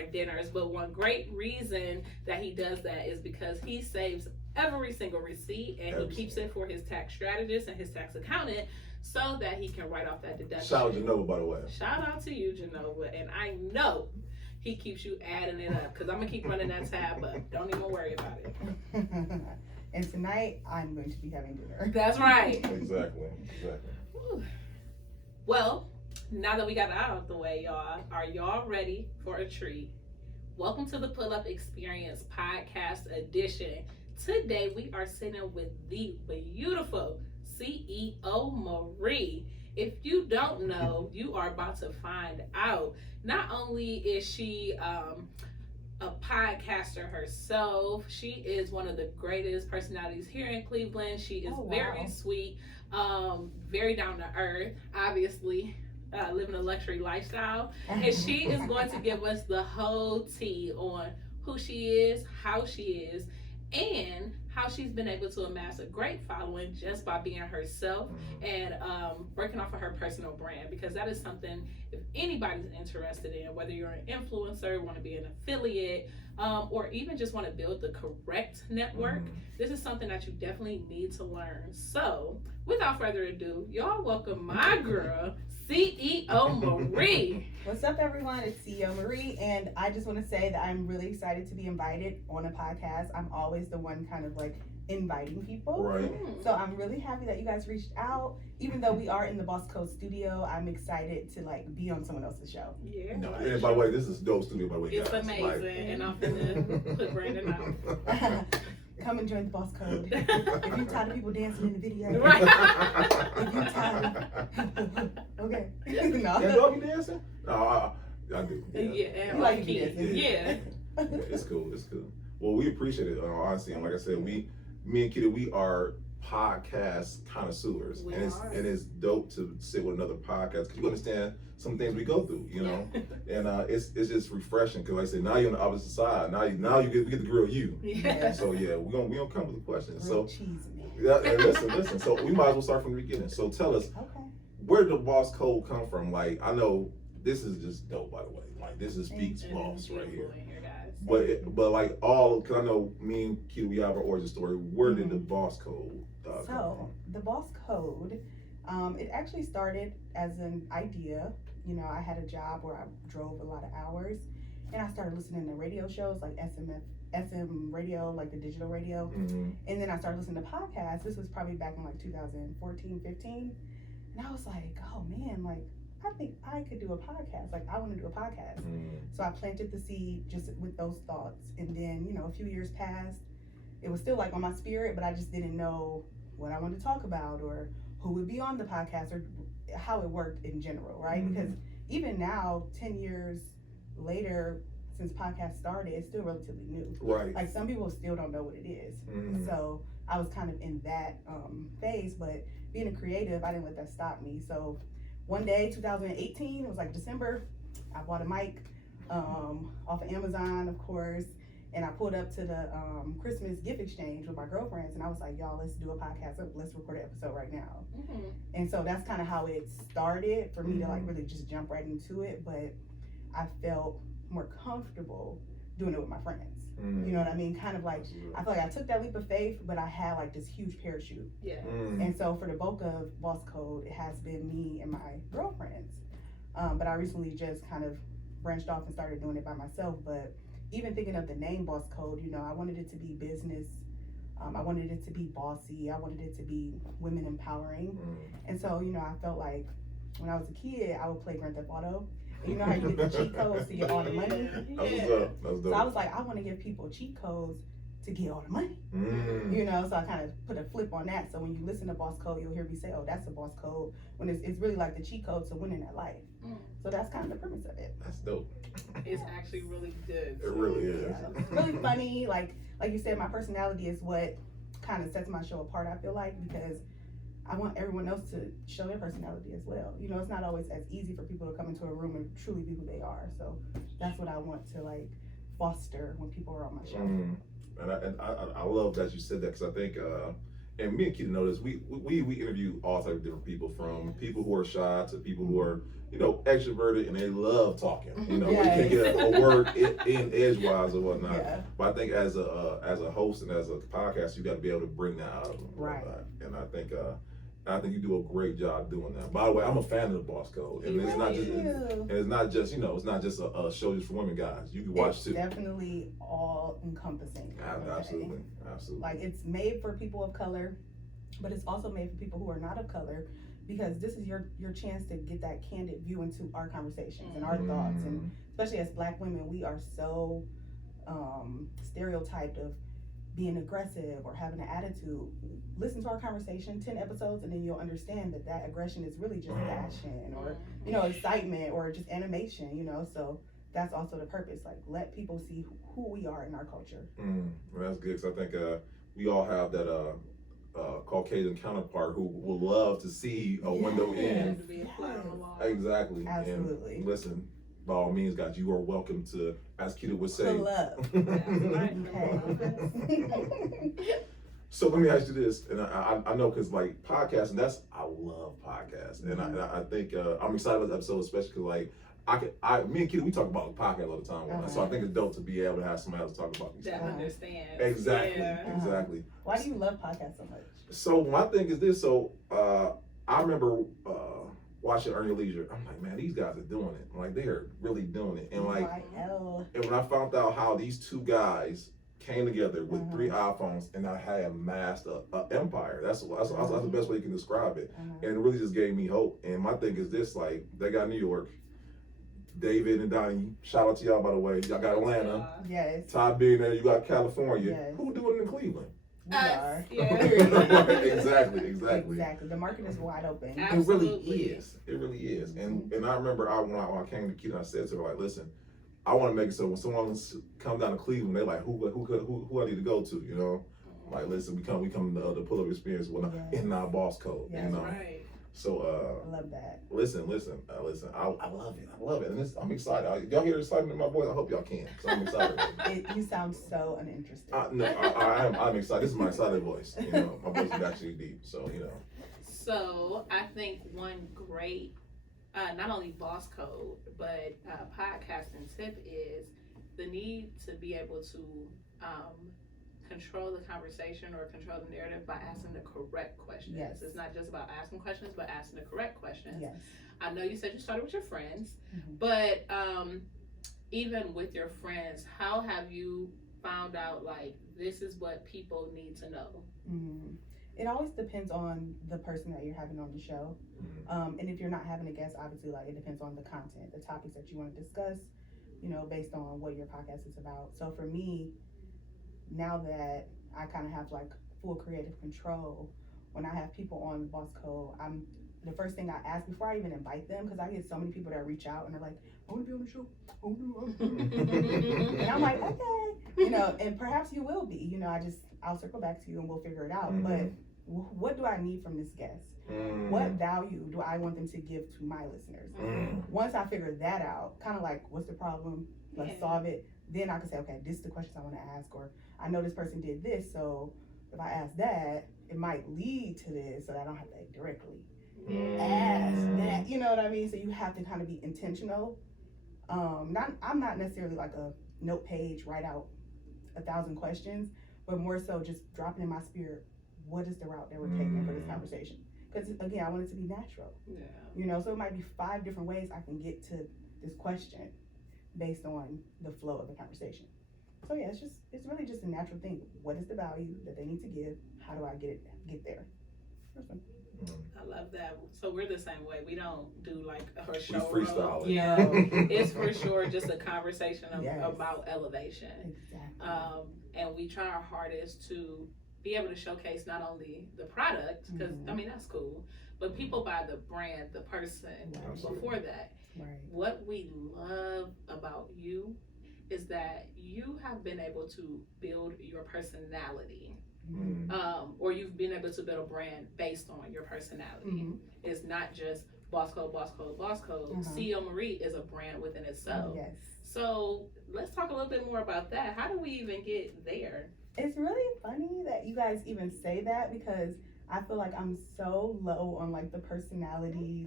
our dinners. But one great reason that he does that is because he saves every single receipt and he keeps it for his tax strategist and his tax accountant so that he can write off that deduction. Shout out Genova, by the way. Shout out to you, Genova. And I know he keeps you adding it up because I'm going to keep running that tab up. Don't even worry about it. And tonight, I'm going to be having dinner. That's right. Exactly. Whew. Well, now that we got it out of the way, y'all, are y'all ready for a treat? Welcome to the Pull Up Experience Podcast Edition. Today, we are sitting with the beautiful C.E.O Marie. If you don't know, you are about to find out. Not only is she a podcaster herself, she is one of the greatest personalities here in Cleveland. She is very sweet, very down to earth, obviously living a luxury lifestyle. And she is going to give us the whole tea on who she is, how she is, and how she's been able to amass a great following just by being herself and working off of her personal brand, because that is something, if anybody's interested in, whether you're an influencer, want to be an affiliate, or even just want to build the correct network, this is something that you definitely need to learn. So without further ado, y'all welcome my girl, C.E.O Marie. What's up, everyone? It's C.E.O Marie, and I just want to say that I'm really excited to be invited on a podcast. I'm always the one kind of like inviting people. Right. So I'm really happy that you guys reached out. Even though we are in the Boss Code studio, I'm excited to like be on someone else's show. Yeah. No, and by the way, this is dope studio, by the way, It's guys. amazing, and I'm finna put Brandon out. Come and join the Boss Code. If you're tired of people dancing in the video. Right. If you're tired of... Okay. No. Yeah, dog, you dancing? No, I do. Yeah, and You like like to it. dance. Yeah. It's cool. Well, we appreciate it, honestly. And like I said, me and Kitty, we are podcast connoisseurs. We and it's dope to sit with another podcast because you understand some things we go through, you know. And it's just refreshing because, like I said, now you're on the opposite side. Now we get to grill you. Yeah. So yeah, we gonna come with the questions. Real So cheesy. yeah, and listen. So we might as well start from the beginning. So tell us, Okay. where did the Boss Code come from? Like, I know this is just dope, by the way. Like, this is speaks And boss it's right here. beautiful in here, guys. But like cause I know me and Kitty, we have our origin story. Where did the Boss Code come So the Boss Code, it actually started as an idea. You know, I had a job where I drove a lot of hours, and I started listening to radio shows like FM radio, like the digital radio. from? And then I started listening to podcasts. This was probably back in like 2014, 15. And I was like, oh man, like, I think I could do a podcast. Like, I want to do a podcast. So I planted the seed just with those thoughts. And then, you know, a few years passed. It was still like on my spirit, but I just didn't know what I wanted to talk about or who would be on the podcast or how it worked in general, right? Because even now, 10 years later, since podcast started, it's still relatively new. Right. Like, some people still don't know what it is. So I was kind of in that phase, but being a creative, I didn't let that stop me. So one day, 2018, it was like December, I bought a mic off of Amazon, of course, and I pulled up to the Christmas gift exchange with my girlfriends, and I was like, y'all, let's do a podcast, let's record an episode right now. And so that's kind of how it started for me to like really just jump right into it, but I felt more comfortable doing it with my friends. You know what I mean? Kind of like, I feel like I took that leap of faith, but I had like this huge parachute. Yeah. And so for the bulk of Boss Code, it has been me and my girlfriends. But I recently just kind of branched off and started doing it by myself. But even thinking of the name Boss Code, you know, I wanted it to be business. I wanted it to be bossy. I wanted it to be women empowering. And so, you know, I felt like when I was a kid, I would play Grand Theft Auto. And you know how you get the cheat codes to get all the money? That's what's up. That's dope. So I was like, I want to give people cheat codes to get all the money. You know, so I kind of put a flip on that. So when you listen to Boss Code, you'll hear me say, oh, that's a Boss Code, when it's really like the cheat code to winning at life. So that's kind of the premise of it. That's dope. It's actually really good. It really is. Yeah. It's really funny. Like you said, my personality is what kind of sets my show apart, I feel like, because I want everyone else to show their personality as well. You know, it's not always as easy for people to come into a room and truly be who they are. So that's what I want to like foster when people are on my show. And I love that you said that, because I think, and me and Keita know this, we interview all types of different people, from people who are shy to people who are extroverted and they love talking. Where you Yes. can't get a word in edgewise or whatnot. Yeah. But I think as a host and as a podcast, you got to be able to bring that out of them. Right. And I think you do a great job doing that. By the way, I'm a fan of the Boss Code, and it's not just it's not just a show just for women, guys. You can watch it's too. Definitely all encompassing. Absolutely. Like it's made for people of color, but it's also made for people who are not of color, because this is your chance to get that candid view into our conversations and our thoughts. And especially as Black women, we are so stereotyped of being aggressive or having an attitude. Listen to our conversation 10 episodes and then you'll understand that aggression is really just passion or excitement or just animation, so that's also the purpose. Like, let people see who we are in our culture. Well, that's good, because I think we all have that Caucasian counterpart who will love to see a window in. Exactly. Absolutely. And listen, by all means, guys, you are welcome to, as Keita would say. Pull up. So let me ask you this, and I know, because like podcasting, I love podcasts, and I think I'm excited about the episode, especially because me and Keita, we talk about podcasts all the time, so I think it's dope to be able to have somebody else talk about these that things. understands. Exactly. Why do you love podcasts so much? So my thing is this. So I remember watching Earn Your Leisure. I'm like, man, these guys are doing it. Like, they are really doing it. And and when I found out how these two guys came together with 3 iPhones and I had amassed an empire. That's the best way you can describe it. And it really just gave me hope. And my thing is this: like, they got New York. David and Donnie, shout out to y'all, by the way. Y'all got Atlanta. Yes. Todd Billionaire, you got California. Yes. Who doing it in Cleveland? We are. Exactly. The market is wide open. Absolutely. It really is. And I remember when I came to Keita, I said to her, like, listen, I want to make it so when someone comes down to Cleveland, they're like, who I need to go to, Like, listen, we come the pull-up experience in our Boss Code, Yes. Right. So I love that. Listen. I love it, and I'm excited. Y'all hear the excitement in my voice? I hope y'all can, so I'm excited. You sound so uninterested. I'm excited. This is my excited voice. My voice is actually deep. So So I think one great, not only boss code, but podcasting tip is the need to be able to control the conversation or control the narrative by asking the correct questions. Yes. It's not just about asking questions, but asking the correct questions. Yes. I know you said you started with your friends, but even with your friends, how have you found out, like, this is what people need to know? It always depends on the person that you're having on the show. And if you're not having a guest, obviously, like, it depends on the content, the topics that you want to discuss, based on what your podcast is about. So for me, now that I kind of have like full creative control, when I have people on Boss Code, the first thing I ask before I even invite them, because I get so many people that reach out and they're like, I want to be on the show. And I'm like, okay, and perhaps you will be. I'll circle back to you and we'll figure it out. But what do I need from this guest? What value do I want them to give to my listeners? Once I figure that out, kind of like, what's the problem? Let's solve it. Then I can say, okay, this is the questions I want to ask, or I know this person did this, so if I ask that, it might lead to this, so I don't have to directly ask that. You know what I mean? So you have to kind of be intentional. I'm not necessarily like a note page, write out 1,000 questions, but more so just dropping in my spirit, what is the route that we're taking for this conversation? Because again, I want it to be natural. So it might be 5 different ways I can get to this question based on the flow of the conversation. So yeah, it's really just a natural thing. What is the value that they need to give? How do I get there? I love that. So we're the same way. We don't do like a show. We freestyle it. Yeah, it's for sure just a conversation about elevation. Exactly. And we try our hardest to be able to showcase not only the product, because that's cool, but people buy the brand, the person before that. Right. What we love about you is that you have been able to build your personality, or you've been able to build a brand based on your personality. It's not just Boss Code, Boss Code, Boss Code. C.E.O Marie is a brand within itself. Yes. So let's talk a little bit more about that. How do we even get there? It's really funny that you guys even say that, because I feel like I'm so low on like the personality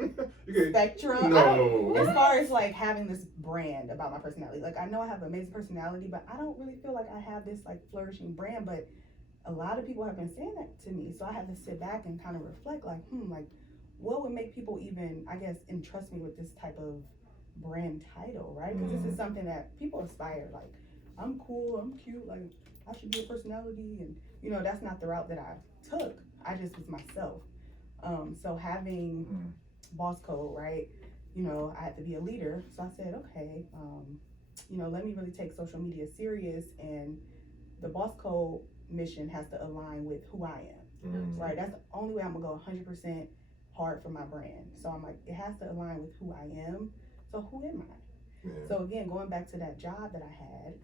Okay. spectrum. No. As far as like having this brand about my personality, like I know I have an amazing personality, but I don't really feel like I have this like flourishing brand. But a lot of people have been saying that to me, so I had to sit back and kind of reflect, like, like what would make people even, I guess, entrust me with this type of brand title, right? Because this is something that people aspire, like, I'm cool, I'm cute, like I should be a personality, and that's not the route that I took. I just was myself. So having boss code, right? I had to be a leader, so I said, okay, let me really take social media serious, and the boss code mission has to align with who I am, right? That's the only way I'm gonna go 100% hard for my brand. So I'm like, it has to align with who I am. So who am I? Yeah. So again, going back to that job that I had,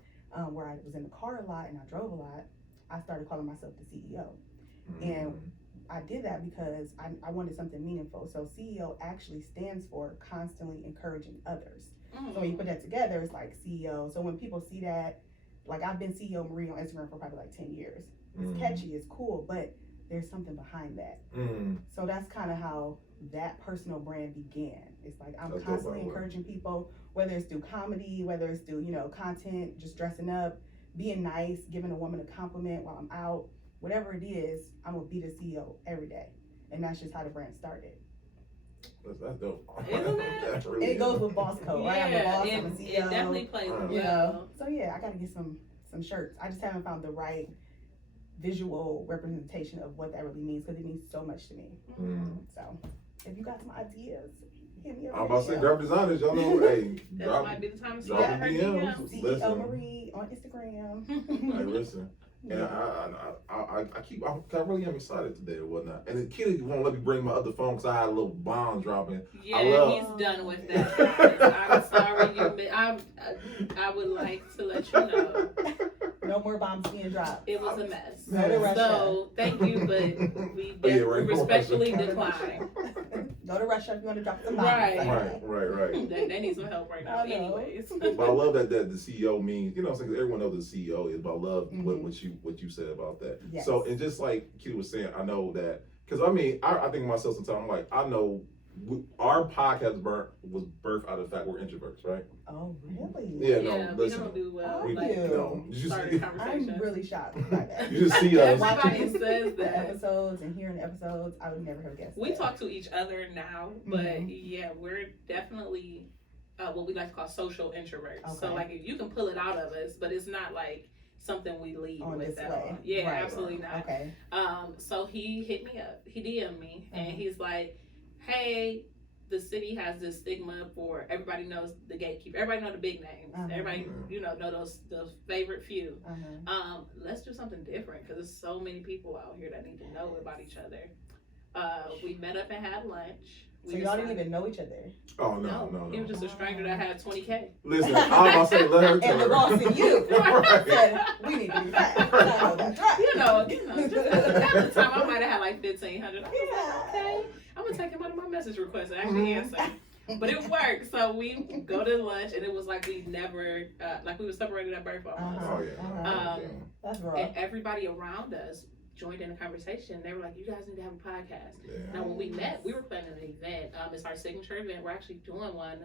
where I was in the car a lot and I drove a lot, I started calling myself the CEO. And I did that because I wanted something meaningful. So CEO actually stands for constantly encouraging others. So when you put that together, it's like CEO. So when people see that, like I've been C.E.O Marie on Instagram for probably like 10 years. It's catchy, it's cool, but there's something behind that. So that's kind of how that personal brand began. It's like I'm constantly encouraging people, whether it's through comedy, whether it's through, content, just dressing up, being nice, giving a woman a compliment while I'm out, whatever it is, I'm gonna be the CEO every day. And that's just how the brand started. That's dope. Isn't it? Really it goes with boss code, right? I'm a boss, I'm a CEO. It definitely plays well. So yeah, I gotta get some shirts. I just haven't found the right visual representation of what that really means, because it means so much to me. So if you got some ideas, hit me up. I'm about to say, graphic designers, y'all know, hey, that might be the time to drop the DMs. C.E.O Marie on Instagram. Hey, listen. And I really am excited today or whatnot. And the kid won't let me bring my other phone because I had a little bomb dropping. Yeah, he's done with that, guys. I'm sorry, I would like to let you know. No more bombs being dropped. It was a mess. Go to Russia. So thank you, but we respectfully decline. Go to Russia if you want to drop some bombs. Right. They need some help right now, anyways. But I love that the CEO means, everyone knows the CEO is, but I love what you said about that. Yes. So, and just like Kitty was saying, I know that, because I think of myself sometimes, I'm like, I know our podcast was birthed out of the fact we're introverts, right? Oh, really? Yeah, we don't do well. I'm really shocked by that. You just see us. Everybody says that. Episodes and hearing the episodes, I would never have guessed. We talk to each other now, but yeah, we're definitely what we like to call social introverts. Okay. So like, you can pull it out of us, but it's not like something we lead on with at all. Yeah, absolutely not. Okay. So he hit me up. He DM'd me, and he's like, hey, the city has this stigma for everybody knows the gatekeeper. Everybody know the big names. Everybody, know those favorite few. Let's do something different, because there's so many people out here that need to know about each other. We met up and had lunch. So y'all didn't even know each other? Oh, no. He was just a stranger that had 20K. Listen, I'm about to say, let her tell and the boss and you said, we need to be friends. I know that's right. Just at the time, I might have had like 1,500. I was like, okay, I'm going to take him out of my message request and actually answer. But it worked. So we go to lunch, and it was like we never, we were separated at birth almost. That's rough. And everybody around us joined in a conversation. They were like, you guys need to have a podcast. Yeah. Now, when we met, we were planning an event. It's our signature event. We're actually doing one.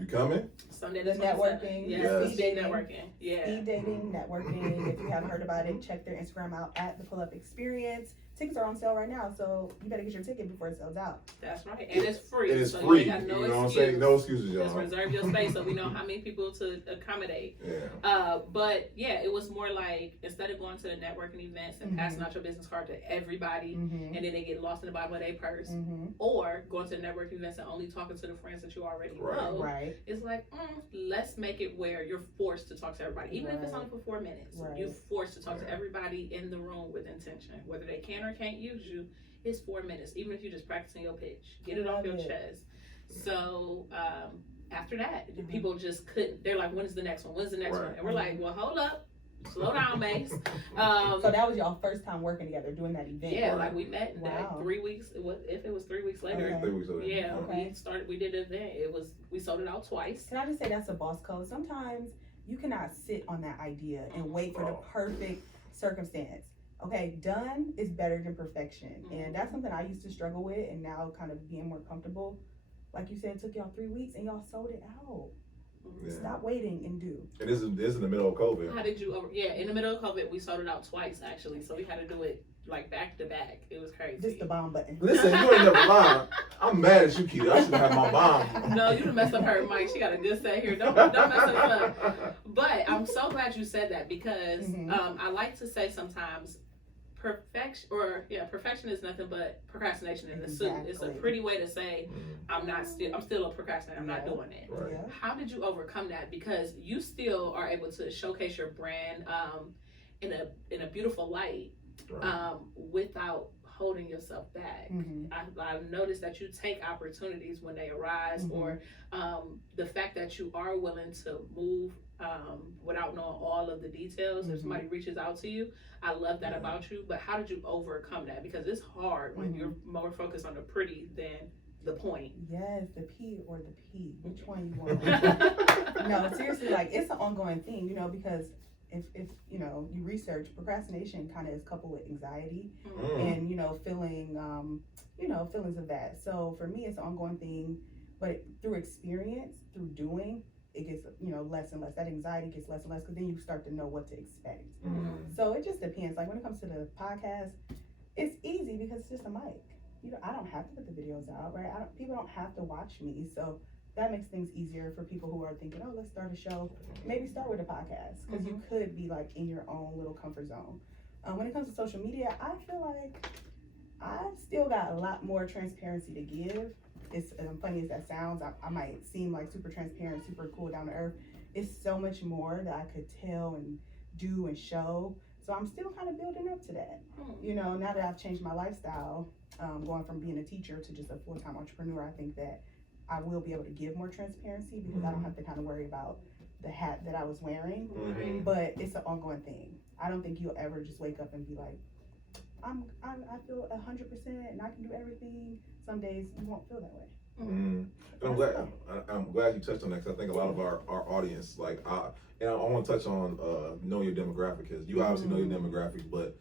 You coming? Sunday the networking. Yes. Speed dating networking. Yeah. Speed dating networking. If you haven't heard about it, check their Instagram out at the Pull Up Experience. Tickets are on sale right now, so you better get your ticket before it sells out. That's right. And it's free. It is free. You know what I'm saying? No excuses, y'all. Just reserve your space so we know how many people to accommodate. Yeah. But yeah, it was more like, instead of going to the networking events and passing out your business card to everybody, and then they get lost in the bottom of their purse, or going to the networking events and only talking to the friends that you already know. Right. It's like, let's make it where you're forced to talk to everybody. Even if it's only for 4 minutes, you're forced to talk to everybody in the room with intention. Whether they can or can't use you, it's 4 minutes. Even if you're just practicing your pitch, get it off your chest. So after that, people just couldn't. They're like, "When is the next one? When's the next one?" And we're like, "Well, hold up, slow down, Mace." So that was y'all first time working together, doing that event. Yeah, like we met like 3 weeks. If it was 3 weeks later, okay. 3 weeks later. Yeah, we did an event. We sold it out twice. Can I just say that's a boss code? Sometimes you cannot sit on that idea and wait for the perfect circumstance. okay, done is better than perfection. Mhm. And that's something I used to struggle with, and now kind of being more comfortable. Like you said, it took y'all 3 weeks and y'all sold it out. Yeah. Stop waiting and do. And this is in the middle of COVID. How did you in the middle of COVID, we sold it out twice actually, so we had to do it like back to back. It was crazy. Just the bomb button. Listen, you ain't never lied. I'm mad at you, Keita. I should have my bomb. No, you done messed up her mic. She got a good set here. Don't mess us up. But I'm so glad you said that because I like to say sometimes perfection is nothing but procrastination in the suit. It's a pretty way to say I'm still a procrastinator. I'm not doing it. Right. Yeah. How did you overcome that? Because you still are able to showcase your brand in a beautiful light without holding yourself back. I've noticed that you take opportunities when they arise, or the fact that you are willing to move without knowing all of the details. If somebody reaches out to you, I love that about you. But how did you overcome that? Because it's hard when you're more focused on the pretty than the point. Yes, the P or the P. Which one you want? No, seriously, like it's an ongoing thing, because if you research, procrastination kind of is coupled with anxiety and feeling feelings of that. So for me, it's an ongoing thing, but through experience, through doing, it gets less and less. That anxiety gets less and less because then you start to know what to expect. So it just depends. Like when it comes to the podcast, it's easy because it's just a mic. I don't have to put the videos out, right? People don't have to watch me, so that makes things easier for people who are thinking, oh, let's start a show. Maybe start with a podcast because you could be like in your own little comfort zone. When it comes to social media, I feel like I still got a lot more transparency to give. It's funny as that sounds, I might seem like super transparent, super cool, down to earth. It's so much more that I could tell and do and show. So I'm still kind of building up to that. Now that I've changed my lifestyle, going from being a teacher to just a full-time entrepreneur, I think that I will be able to give more transparency because I don't have to kind of worry about the hat that I was wearing. But it's an ongoing thing. I don't think you'll ever just wake up and be like, I feel 100% and I can do everything. Some days you won't feel that way. And I'm glad you touched on that because I think a lot of our audience, and I want to touch on knowing your demographic because you obviously know your demographic, but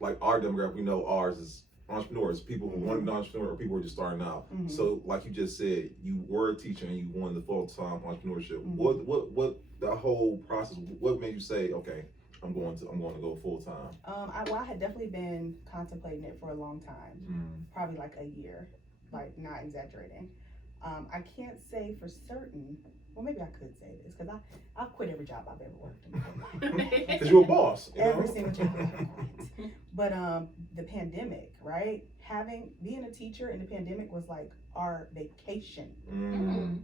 like our demographic, we know ours is entrepreneurs, people who want to be an entrepreneur or people who are just starting out. So like you just said, you were a teacher and you wanted the full-time entrepreneurship. What the whole process, what made you say, okay, I'm going to go full-time? I had definitely been contemplating it for a long time, probably like a year, like not exaggerating. I can't say for certain. Well, maybe I could say this because I've quit every job I've ever worked in. Because you're a boss. Every single job I've quit. But the pandemic, right? Being a teacher in the pandemic was like our vacation.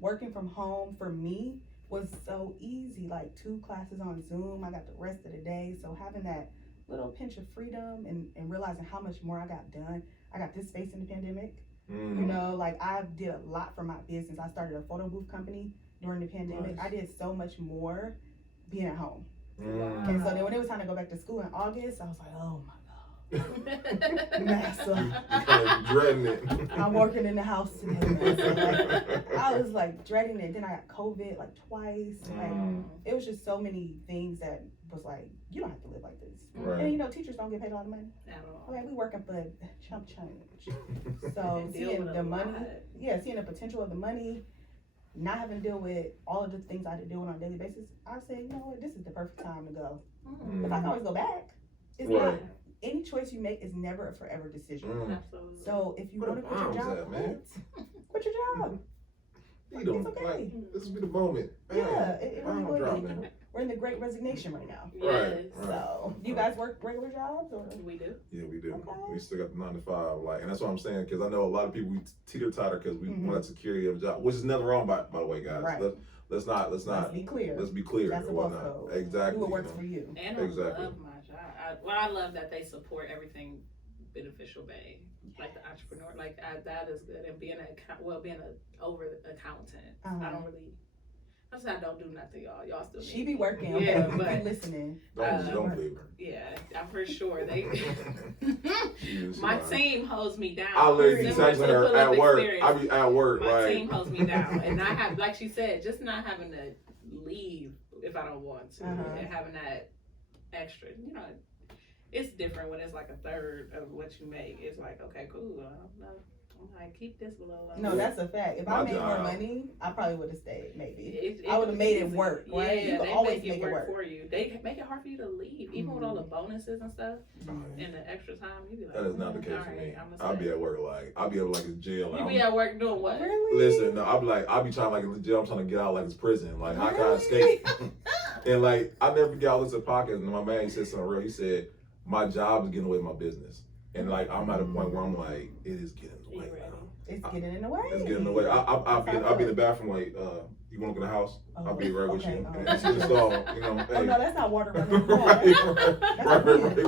Working from home for me was so easy. Like 2 classes on Zoom, I got the rest of the day. So having that little pinch of freedom and realizing how much more I got done. I got this space in the pandemic. Like I did a lot for my business. I started a photo booth company during the pandemic. I did so much more being at home. And so then when it was time to go back to school in August, I was like, oh my God. Massa. You're kind of dreading it. I'm working in the house today. I was like dreading it. Then I got COVID like twice. Like it was just so many things that was like, you don't have to live like this. Right. And teachers don't get paid a lot of money. At all. Okay, we working for chump change. So seeing the money, seeing the potential of the money, not having to deal with all of the things I had to deal with on a daily basis, I said, you know what, this is the perfect time to go. If I can always go back, it's not. Any choice you make is never a forever decision. Absolutely. So if you want to quit your job, quit your job. It's okay. This will be the moment. Yeah, it really will be. We're in the great resignation right now. Yes. So, do you guys work regular jobs or? We do. Yeah, we do. Okay. We still got the 9 to 5, and that's what I'm saying because I know a lot of people we teeter-totter because we want that security of a job, which is nothing wrong by the way, guys. Right. Let's not. Let's be clear. Let's be clear. That's a boss code. Exactly. Do what works for you. And I love my job. I love that they support everything beneficial Bay, like the entrepreneur, that is good. And being an over accountant, I don't really. I don't do nothing, y'all. Y'all still. She be working. Yeah, okay, but listening. Don't believe her. Yeah, I'm for sure. My team holds me down. I literally be texting her at work. I be at work. My team holds me down, and I have, like she said, just not having to leave if I don't want to, and having that extra. it's different when it's like a third of what you make. It's like, okay, cool. I don't know. I'm like, keep this a little lower. No, that's a fact. If My I made more job. money, I probably would have stayed. Maybe It I would have made it easy. work. Right? Yeah, You can they always make it make work for you. They make it hard for you to leave, even with all the bonuses and stuff and the extra time. You be like, That is not the case all for right, me. I'll I'll be at work I'll be at like in jail. You be at work doing what? Really? Listen, no, I'll be trying like in the jail. I'm trying to get out like it's prison. Like how can I escape? And like I never forget I listened to podcasts and my man he said something real. He said my job is getting away with my business, and like I'm at a point where I'm like it is getting in the way now. It's getting in the way. It's getting in the way. I'll be in the bathroom like you want to look in the house? I'll be right with you. And it's all, you know. Hey. Oh no, that's not water running.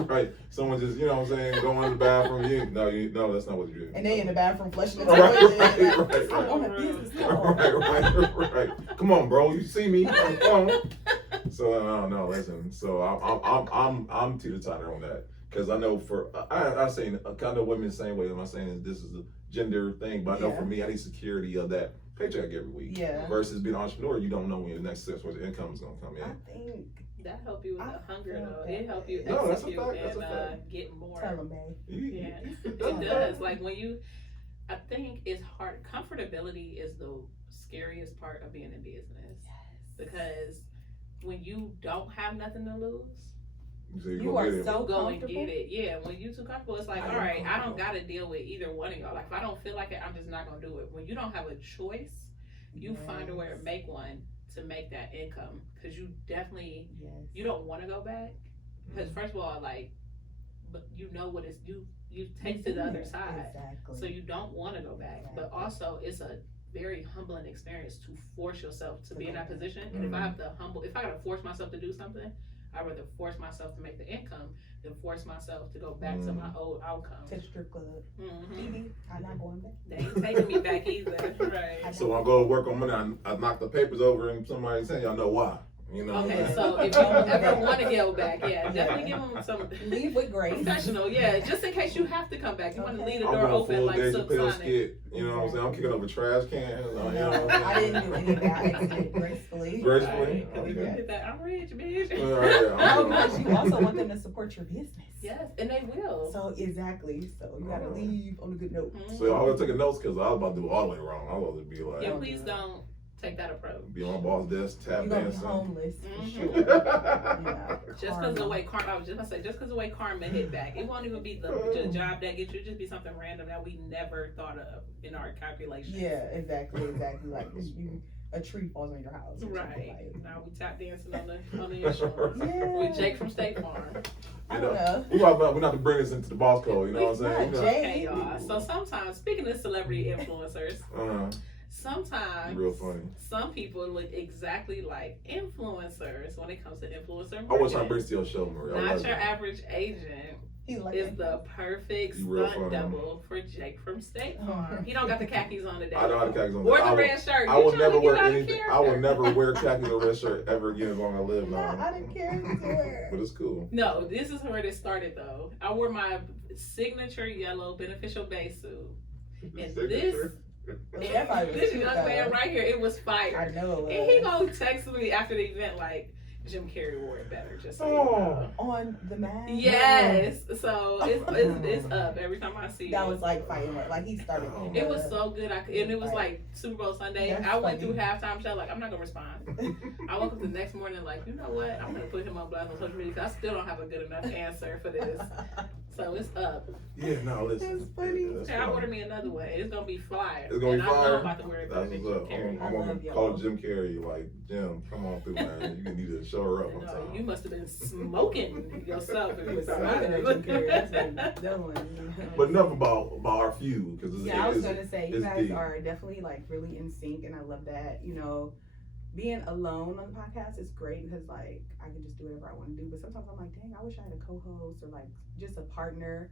right. Someone just, you know what I'm saying, go in the bathroom. No, that's not what you do. And they in the bathroom flushing the Right, toilet. right. On a business. Come on. Right. Come on, bro. You see me? Come on. So I don't know. Listen. So I'm teeter-totter on that because I know I'm saying kind of women the same way. I'm not saying this is a gender thing, but I know for me, I need security of that paycheck every week. Yeah. Versus being an entrepreneur, you don't know when the next 6 months of income is gonna come in. I think that help you with the hunger though. It help you No, that's a execute fact. That's a fact. and get more. tell them, babe. Yeah, it does. Like when you, I think it's hard. Comfortability is the scariest part of being in business because when you don't have nothing to lose, You are so go and comfortable. get it. Yeah, when you too comfortable, it's like, all right, I don't gotta deal with either one of y'all. Like if I don't feel like it, I'm just not gonna do it. When you don't have a choice, you find a way to make one to make that income because you definitely you don't want to go back because first of all, like, but you know what it's you tasted the other side, Exactly. so you don't want to go back. But also, it's a very humbling experience to force yourself to be in that position. And if I gotta force myself to do something, I'd rather force myself to make the income than force myself to go back to my old outcome. To the strip club. I'm not going back. They ain't taking me back either. Right. So when I go to work on Monday, I knock the papers over and somebody saying, y'all know why. You know. Okay, so if you ever want to go back, yeah, definitely give them some Leave with grace. professional, yeah, just in case you have to come back. You want to leave the door I'm going open full like Dave Silk Chappelle Sonic. skit. You know what I'm saying? I'm kicking over trash cans. You know what I'm saying? I didn't do any of that. I exited gracefully. Gracefully? Because if you did that, I'm rich, bitch. No, because you also want them to support your business. Yes, and they will. So exactly. So you gotta leave on a good note. So I was taking notes because I was about to do it all the way wrong. I was about to be like, Yeah, please don't take that approach. be on my boss desk, tap You're gonna be dancing. homeless for sure. Yeah. Just because the way karma, I was just gonna say, just because the way karma hit back, it won't even be the job that gets you. It'll just be something random that we never thought of in our calculations. Yeah, exactly. Like a tree falls on your house. or something Right. like. Now we tap dancing on the insurance Yeah. with Jake from State Farm. I don't know. We're not to bring this into the boss code, you know what I'm saying? Not Okay, y'all. So sometimes, speaking of celebrity influencers, sometimes real funny. some people look exactly like influencers when it comes to influencer I was trying to marketing. bring to your show, Marie. Not your average agent He's like is the perfect You real stunt funny. double for Jake from State Farm. He don't got the khakis on today. I don't have the khakis on. Or the red shirt. I will You never trying to wear get out of anything. I character. will never wear khakis or red shirt ever again as long as I live now. I didn't care to wear. But it's cool. No, this is where it started though. I wore my signature yellow beneficial base suit. And this young man right here, it was fire. I know it was. And he gonna text me after the event like, Jim Carrey wore it better, just so you Oh. know. On the mask. Yes. So it's up every time I see That it. was like fighting work. Like he started. It was so good. And it was like Super Bowl Sunday. That's I went funny. through halftime show like I'm not gonna respond. I woke up the next morning like, you know what? I'm gonna put him on blast on social media because I still don't have a good enough answer for this. So it's up. Yeah, no, listen. That's funny. That's I funny. ordered me another way. It's gonna be fire. It's gonna be and I know fire. I'm about to wear it better That's than what's Jim up. Carrey. I'm gonna love call y'all. Jim Carrey like, Jim, come on through, man. You need to show her up. No, you must have been smoking yourself. If He you was saw smoking that. at Jim Carrey. That's what he's doing. But enough about our feud because Yeah, I was gonna say you it's guys deep. are definitely like really in sync, and I love that. You know, being alone on the podcast is great because like I can just do whatever I want to do. But sometimes I'm like, dang, I wish I had a co-host or like just a partner.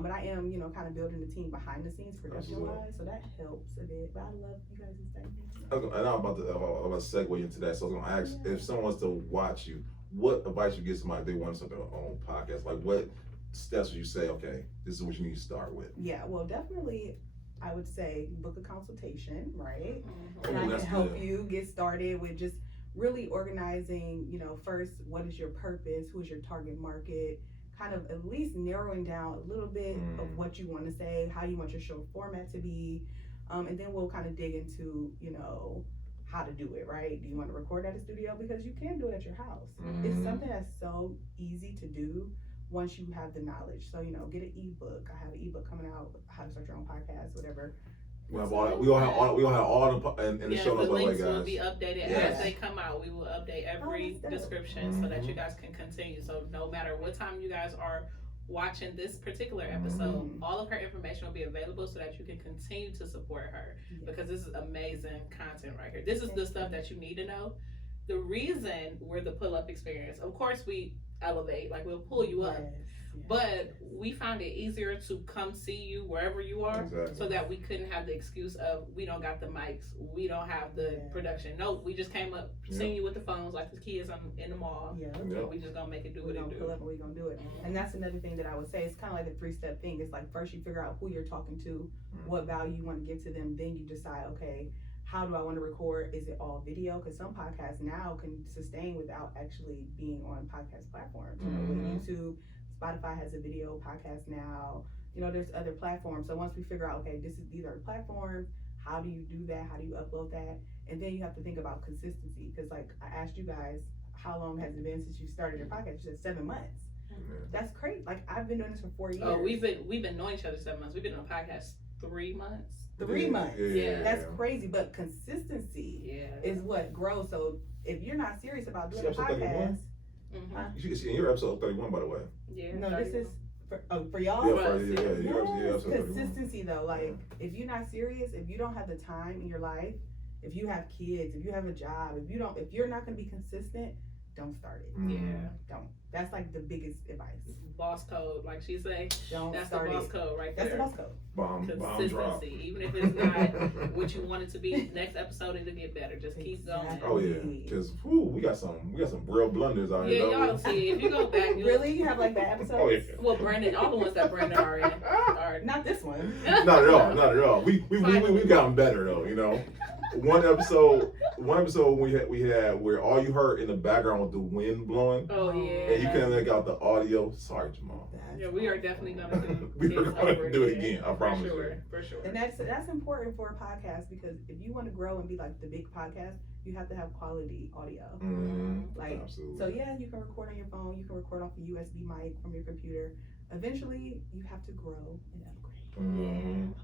But I am, you know, kind of building the team behind the scenes production wise, so that helps a bit. But I love you guys' thing. And I'm about to segue into that. So I was gonna ask if someone wants to watch you, what advice you give somebody if they want something on podcast? Like what steps would you say, okay, this is what you need to start with? Yeah, well, definitely, I would say book a consultation, right? Mhm. And I that's can help good. you get started with just really organizing, you know, first, what is your purpose? Who is your target market? kind of at least narrowing down a little bit of what you want to say, how you want your show format to be, and then we'll kind of dig into, you know, how to do it, right? Do you want to record at a studio? Because you can do it at your house. It's something that's so easy to do once you have the knowledge. So, you know, get an ebook. I have an ebook coming out, how to start your own podcast, whatever. We all have all the in the show notes, the by the way, links guys. will be updated as they come out. We will update every description so that you guys can continue. So no matter what time you guys are watching this particular episode, all of her information will be available so that you can continue to support her, because this is amazing content right here. This is the stuff that you need to know. The reason we're the pull-up experience, of course we elevate, like we'll pull you up, but we find it easier to come see you wherever you are, so that we couldn't have the excuse of we don't got the mics, we don't have the production. Nope, we just came up seeing you with the phones like the kids in the mall. And we just gonna make it do what it do. Pull up and we gonna do it. And that's another thing that I would say. It's kind of like a 3-step thing. It's like first you figure out who you're talking to, what value you want to give to them, then you decide, okay, how do I want to record? Is it all video? Because some podcasts now can sustain without actually being on podcast platforms. You know, with YouTube, Spotify has a video podcast now. You know, there's other platforms. So once we figure out, okay, these are the platforms, how do you do that? How do you upload that? And then you have to think about consistency. Because like I asked you guys, how long has it been since you started your podcast? You said 7 months. That's crazy. Like I've been doing this for 4 years. Oh, we've been knowing each other 7 months. We've been on a podcast 3 months. 3 months. Yeah. That's crazy. But consistency is what grows. So if you're not serious about doing a podcast, you can see in your episode 31, by the way. No, 31. This is for y'all. Consistency though. Like if you're not serious, if you don't have the time in your life, if you have kids, if you have a job, if you're not going to be consistent, don't start it. Don't. That's like the biggest advice. Boss code, like she say. That's the boss code right there. That's the boss code. Bomb drop. Even if it's not what you want it to be, next episode it'll get better. Just keep going. Oh yeah, because we got some real blunders out here. Yeah, y'all see if you go back. Really, you have like that episode? Oh yeah. Well, Brandon, all the ones that Brandon are in are not this one. Not at all. We gotten better though. You know, one episode we had where all you heard in the background was the wind blowing. Oh yeah. And you couldn't make out the audio. Sorry, Jamal. Yeah, we are definitely gonna do it again. I promise you. For sure. And that's important for a podcast, because if you want to grow and be like the big podcast, you have to have quality audio. Absolutely. So yeah, you can record on your phone, you can record off a USB mic from your computer. Eventually, you have to grow and upgrade.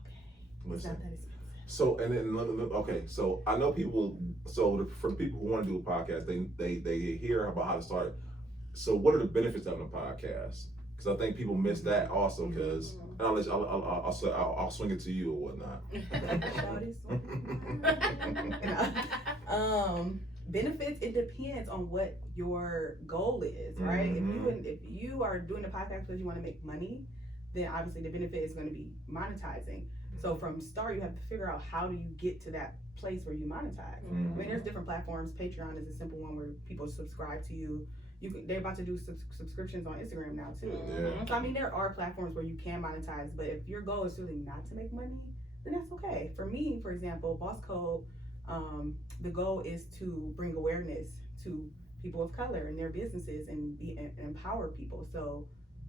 Listen. It's not that expensive. So and then okay, so I know people. So for the people who want to do a podcast, they hear about how to start. So what are the benefits of a podcast? Because I think people miss that also. Because I'll swing it to you or whatnot. Benefits, it depends on what your goal is, right? If you are doing a podcast because you want to make money, then obviously the benefit is going to be monetizing. So from start, you have to figure out how do you get to that place where you monetize. I mean, there's different platforms. Patreon is a simple one where people subscribe to you. They're about to do subscriptions on Instagram now too. So I mean, there are platforms where you can monetize, but if your goal is really not to make money, then that's okay. For me, for example, Boss Code, the goal is to bring awareness to people of color and their businesses and empower people. So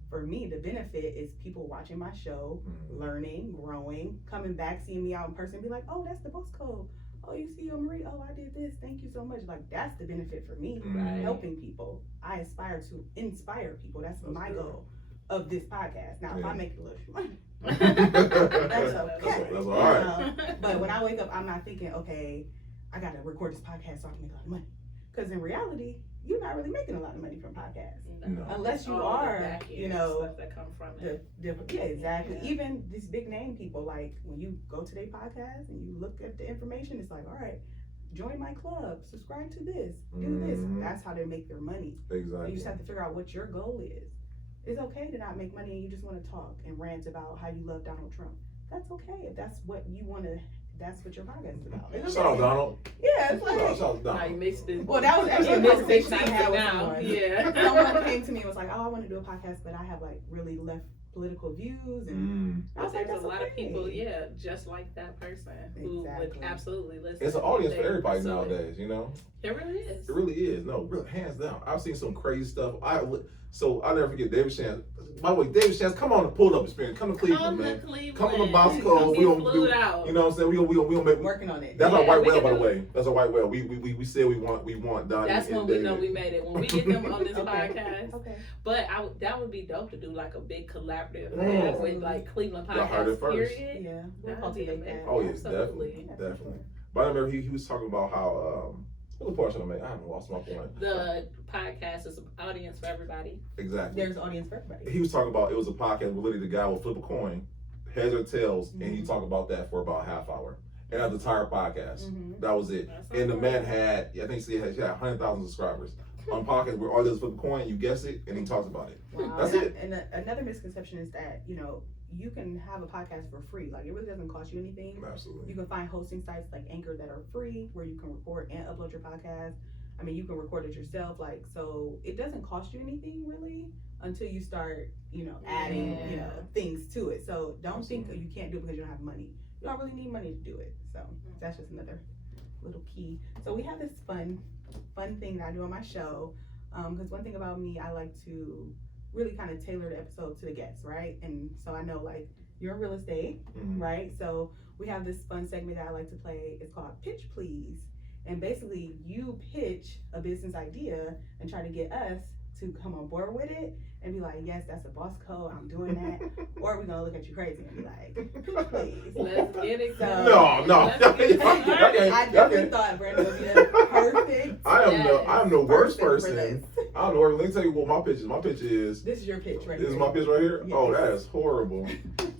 for me, the benefit is people watching my show, learning, growing, coming back, seeing me out in person, and be like, oh, that's the Boss Code. Oh, you C.E.O Marie. Oh, I did this. Thank you so much. Like, that's the benefit for me, helping people. I aspire to inspire people. That's my goal of this podcast. Now, if I make a little money, that's okay. That's all right. But when I wake up, I'm not thinking, okay, I got to record this podcast so I can make a lot of money. Because in reality, you're not really making a lot of money from podcasts. No. Unless you are, you know, stuff that come from it. Yeah, exactly. Yeah. Even these big name people, like when you go to their podcast and you look at the information, it's like, all right, join my club, subscribe to this, do this. That's how they make their money. Exactly. You just have to figure out what your goal is. It's okay to not make money and you just want to talk and rant about how you love Donald Trump. That's okay if that's what you want to. That's what your podcast is about. Shout out Donald. Yeah, it's like. Shout out Donald. Now you mixed it. Well, that was actually a conversation I had with now. someone. Yeah. Someone came to me and was like, oh, I want to do a podcast, but I have like really left political views, and I was like, there's that's a lot of people, okay. just like that person who would Exactly. absolutely listen. It's an audience for They everybody pursue it. nowadays, you know? It really is. It really is. No, real, hands down. I've seen some crazy stuff. So I'll never forget David Shands. By the way, David Shands, come on the pull up experience. Come to Cleveland, man. Come on the Bosco. We don't do. Out. You know what I'm saying? We don't make. Working on it. That's Yeah, our white we whale, can by the do way. That's our white whale. We said we want Donnie. That's when we know we made it. When we get them on this Okay. podcast. Okay. But that would be dope to do like a big collaborative Mm. with like Cleveland Y'all heard it podcast. first. Period. Yeah. We'll That would be cultivate that. amazing. Oh yeah, Absolutely. definitely. But I remember he was talking about how what part should I make? I haven't lost my point. The podcast is an audience for everybody. Exactly. There's an audience for everybody. He was talking about, it was a podcast where literally the guy would flip a coin, heads or tails, and he talked about that for about a half hour. And that's the entire podcast. That was it. And the man had, I think he had 100,000 subscribers. On podcast where all this flip a coin, you guess it, and he talks about it. Wow. That's it. And another misconception is that, you can have a podcast for free. Like, it really doesn't cost you anything. Absolutely. You can find hosting sites like Anchor that are free, where you can record and upload your podcast. I mean, you can record it yourself. Like, so it doesn't cost you anything really until you start, adding, things to it. So don't think you can't do it because you don't have money. You don't really need money to do it. So that's just another little key. So we have this fun thing that I do on my show. Because one thing about me, I like to really kind of tailor the episode to the guests, right? And so I know, like, you're in real estate, right? So we have this fun segment that I like to play. It's called Pitch Please. And basically, you pitch a business idea and try to get us to come on board with it and be like, yes, that's a boss code, I'm doing that. Or we're gonna look at you crazy and be like, pitch please. Let's get it. So, No. I definitely thought Brandon would be the perfect. I'm the worst for person. this. I don't know. Let me tell you what my pitch is. My pitch is. This is your pitch right This here. is my pitch right here? Yes. Oh, that is horrible.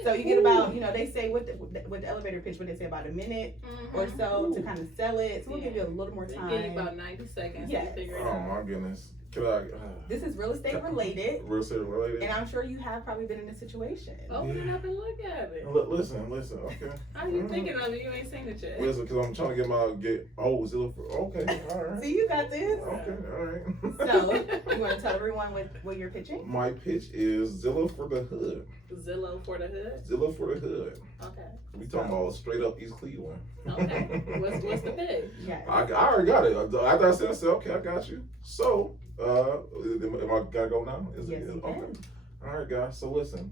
So you get about, they say with the elevator pitch, what they say about a minute or so to kind of sell it. So we'll give you a little more time. Give you about 90 seconds to figure it out. Oh my goodness. Can I? This is real estate related. Real estate related. And I'm sure you have probably been in this situation. Open it up and look at it. Listen. Okay. How you thinking of it? You ain't seen it yet. Listen, because I'm trying to get Zillow for. Okay, all right. See, you got this. Okay, all right. So, you want to tell everyone what you're pitching? My pitch is Zillow for the hood. Zillow for the hood? Zillow for the hood. Okay. We talking about straight up East Cleveland. Okay. What's the pitch? Yeah. I already got it. After I said, okay, I got you. So, am I gotta go now? Yes, you okay. can. All right, guys. So listen,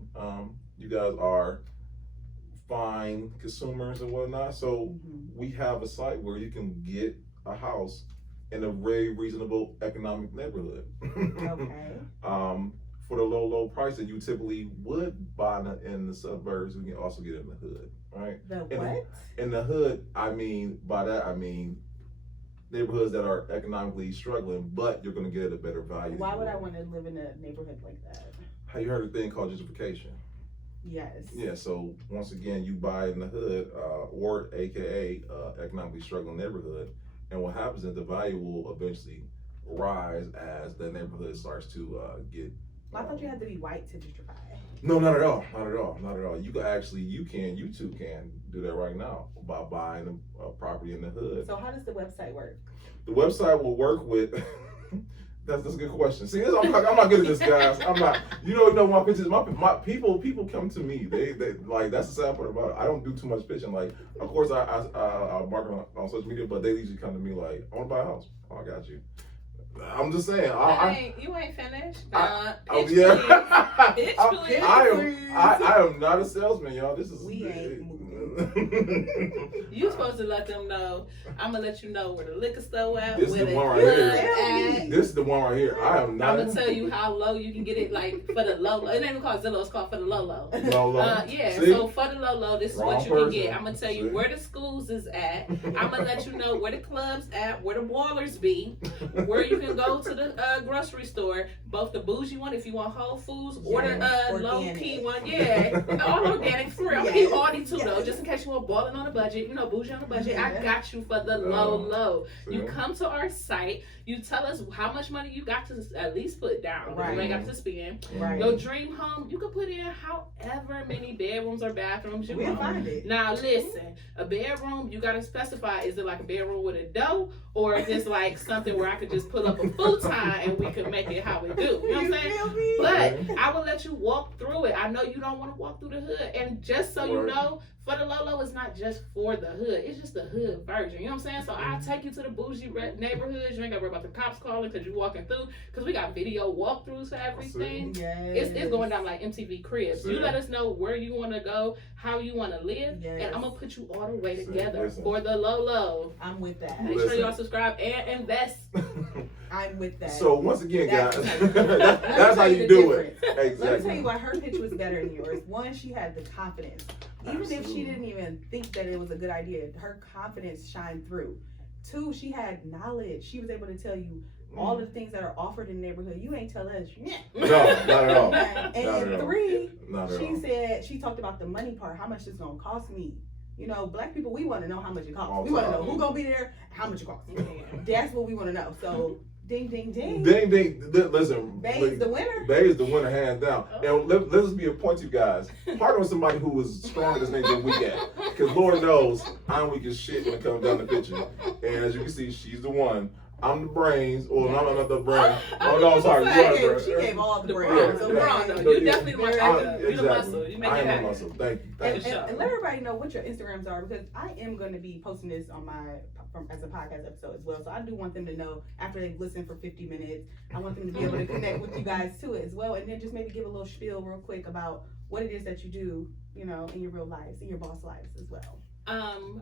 you guys are fine consumers and whatnot. So we have a site where you can get a house in a very reasonable economic neighborhood. Okay. For the low price that you typically would buy in the suburbs, we can also get it in the hood, right? The what? In the hood, by that I mean neighborhoods that are economically struggling, but you're going to get it at a better value. Why would I want to live in a neighborhood like that? Have you heard of a thing called gentrification? Yes. Yeah, so once again, you buy in the hood, or AKA economically struggling neighborhood, and what happens is the value will eventually rise as the neighborhood starts to get. Well, I thought you had to be white to gentrify. No, not at all. You too can do that right now by buying a property in the hood. So how does the website work? The website will work with. That's a good question. See, I'm not good at this, guys. I'm not. You don't know my pitches. My people come to me. They like, that's the sad part about it. I don't do too much pitching. Like, of course I market on social media, but they usually come to me like, I want to buy a house. Oh, I got you. I'm just saying. You ain't finished. I am not a salesman, y'all. This is. We ain't moving. You supposed to let them know. I'm gonna let you know where the liquor store at. This where is the the one right here. at. This is the one right here. I am not. I'm gonna tell you how low you can get it. Like for the low. It ain't even called Zillow. It's called for the low low. Yeah. See? So for the low, this is Wrong what you person. can get. I'm gonna tell you where the schools is at. I'm gonna let you know where the clubs at, where the Wallers be, where you can go to the grocery store. Both the bougie one, if you want Whole Foods, or the low key one. Yeah, all organic for real. I'm gonna give you all these too though, just in case you want balling on a budget, bougie on a budget, I got you for the low. You come to our site, you tell us how much money you got to at least put down. Right. You ain't got to spend. Right. Your dream home, you can put in however many bedrooms or bathrooms you want. Find it. Now listen, a bedroom, you got to specify, is it like a bedroom with a door, or is this like something where I could just pull up a futon and we could make it how we do? You know what I'm saying? But I will let you walk through it. I know you don't want to walk through the hood. And just so you know, for the low, it's not just for the hood. It's just the hood version. You know what I'm saying? So I'll take you to the bougie neighborhoods. You ain't got to worry about the cops calling because you're walking through. Because we got video walkthroughs for everything. Yes. It's going down like MTV Cribs. You let us know where you want to go, how you want to live, and I'm going to put you all the way together for the low. I'm with that. Make sure y'all subscribe and invest. I'm with that. So once again, guys, that's how you do it. Exactly. Let me tell you why her pitch was better than yours. One, she had the confidence. Even if she didn't even think that it was a good idea, her confidence shined through. Two, she had knowledge. She was able to tell you all of the things that are offered in the neighborhood. You ain't tell us. No, not at all. And three, she talked about the money part. How much it's gonna cost me. Black people, we want to know how much it costs. We want to know who's gonna be there, how much it costs. That's what we want to know. So. Ding, ding, ding. Ding, ding. Listen. Bay is the winner. Bay is the winner, hands down. And let's be a point to you guys. Partner with somebody who was stronger than we at. Because Lord knows, I'm weak as shit when it comes down to pitching. And as you can see, she's the one. I'm the brains, or I'm not the brain. Oh no, I'm sorry. She gave all the brains. You definitely the one. You're the muscle. You make it happen. Muscle. Thank you. And let everybody know what your Instagrams are, because I am going to be posting this on as a podcast episode as well. So I do want them to know after they've listened for 50 minutes. I want them to be able to connect with you guys too as well, and then just maybe give a little spiel real quick about what it is that you do, in your real lives, in your boss lives as well.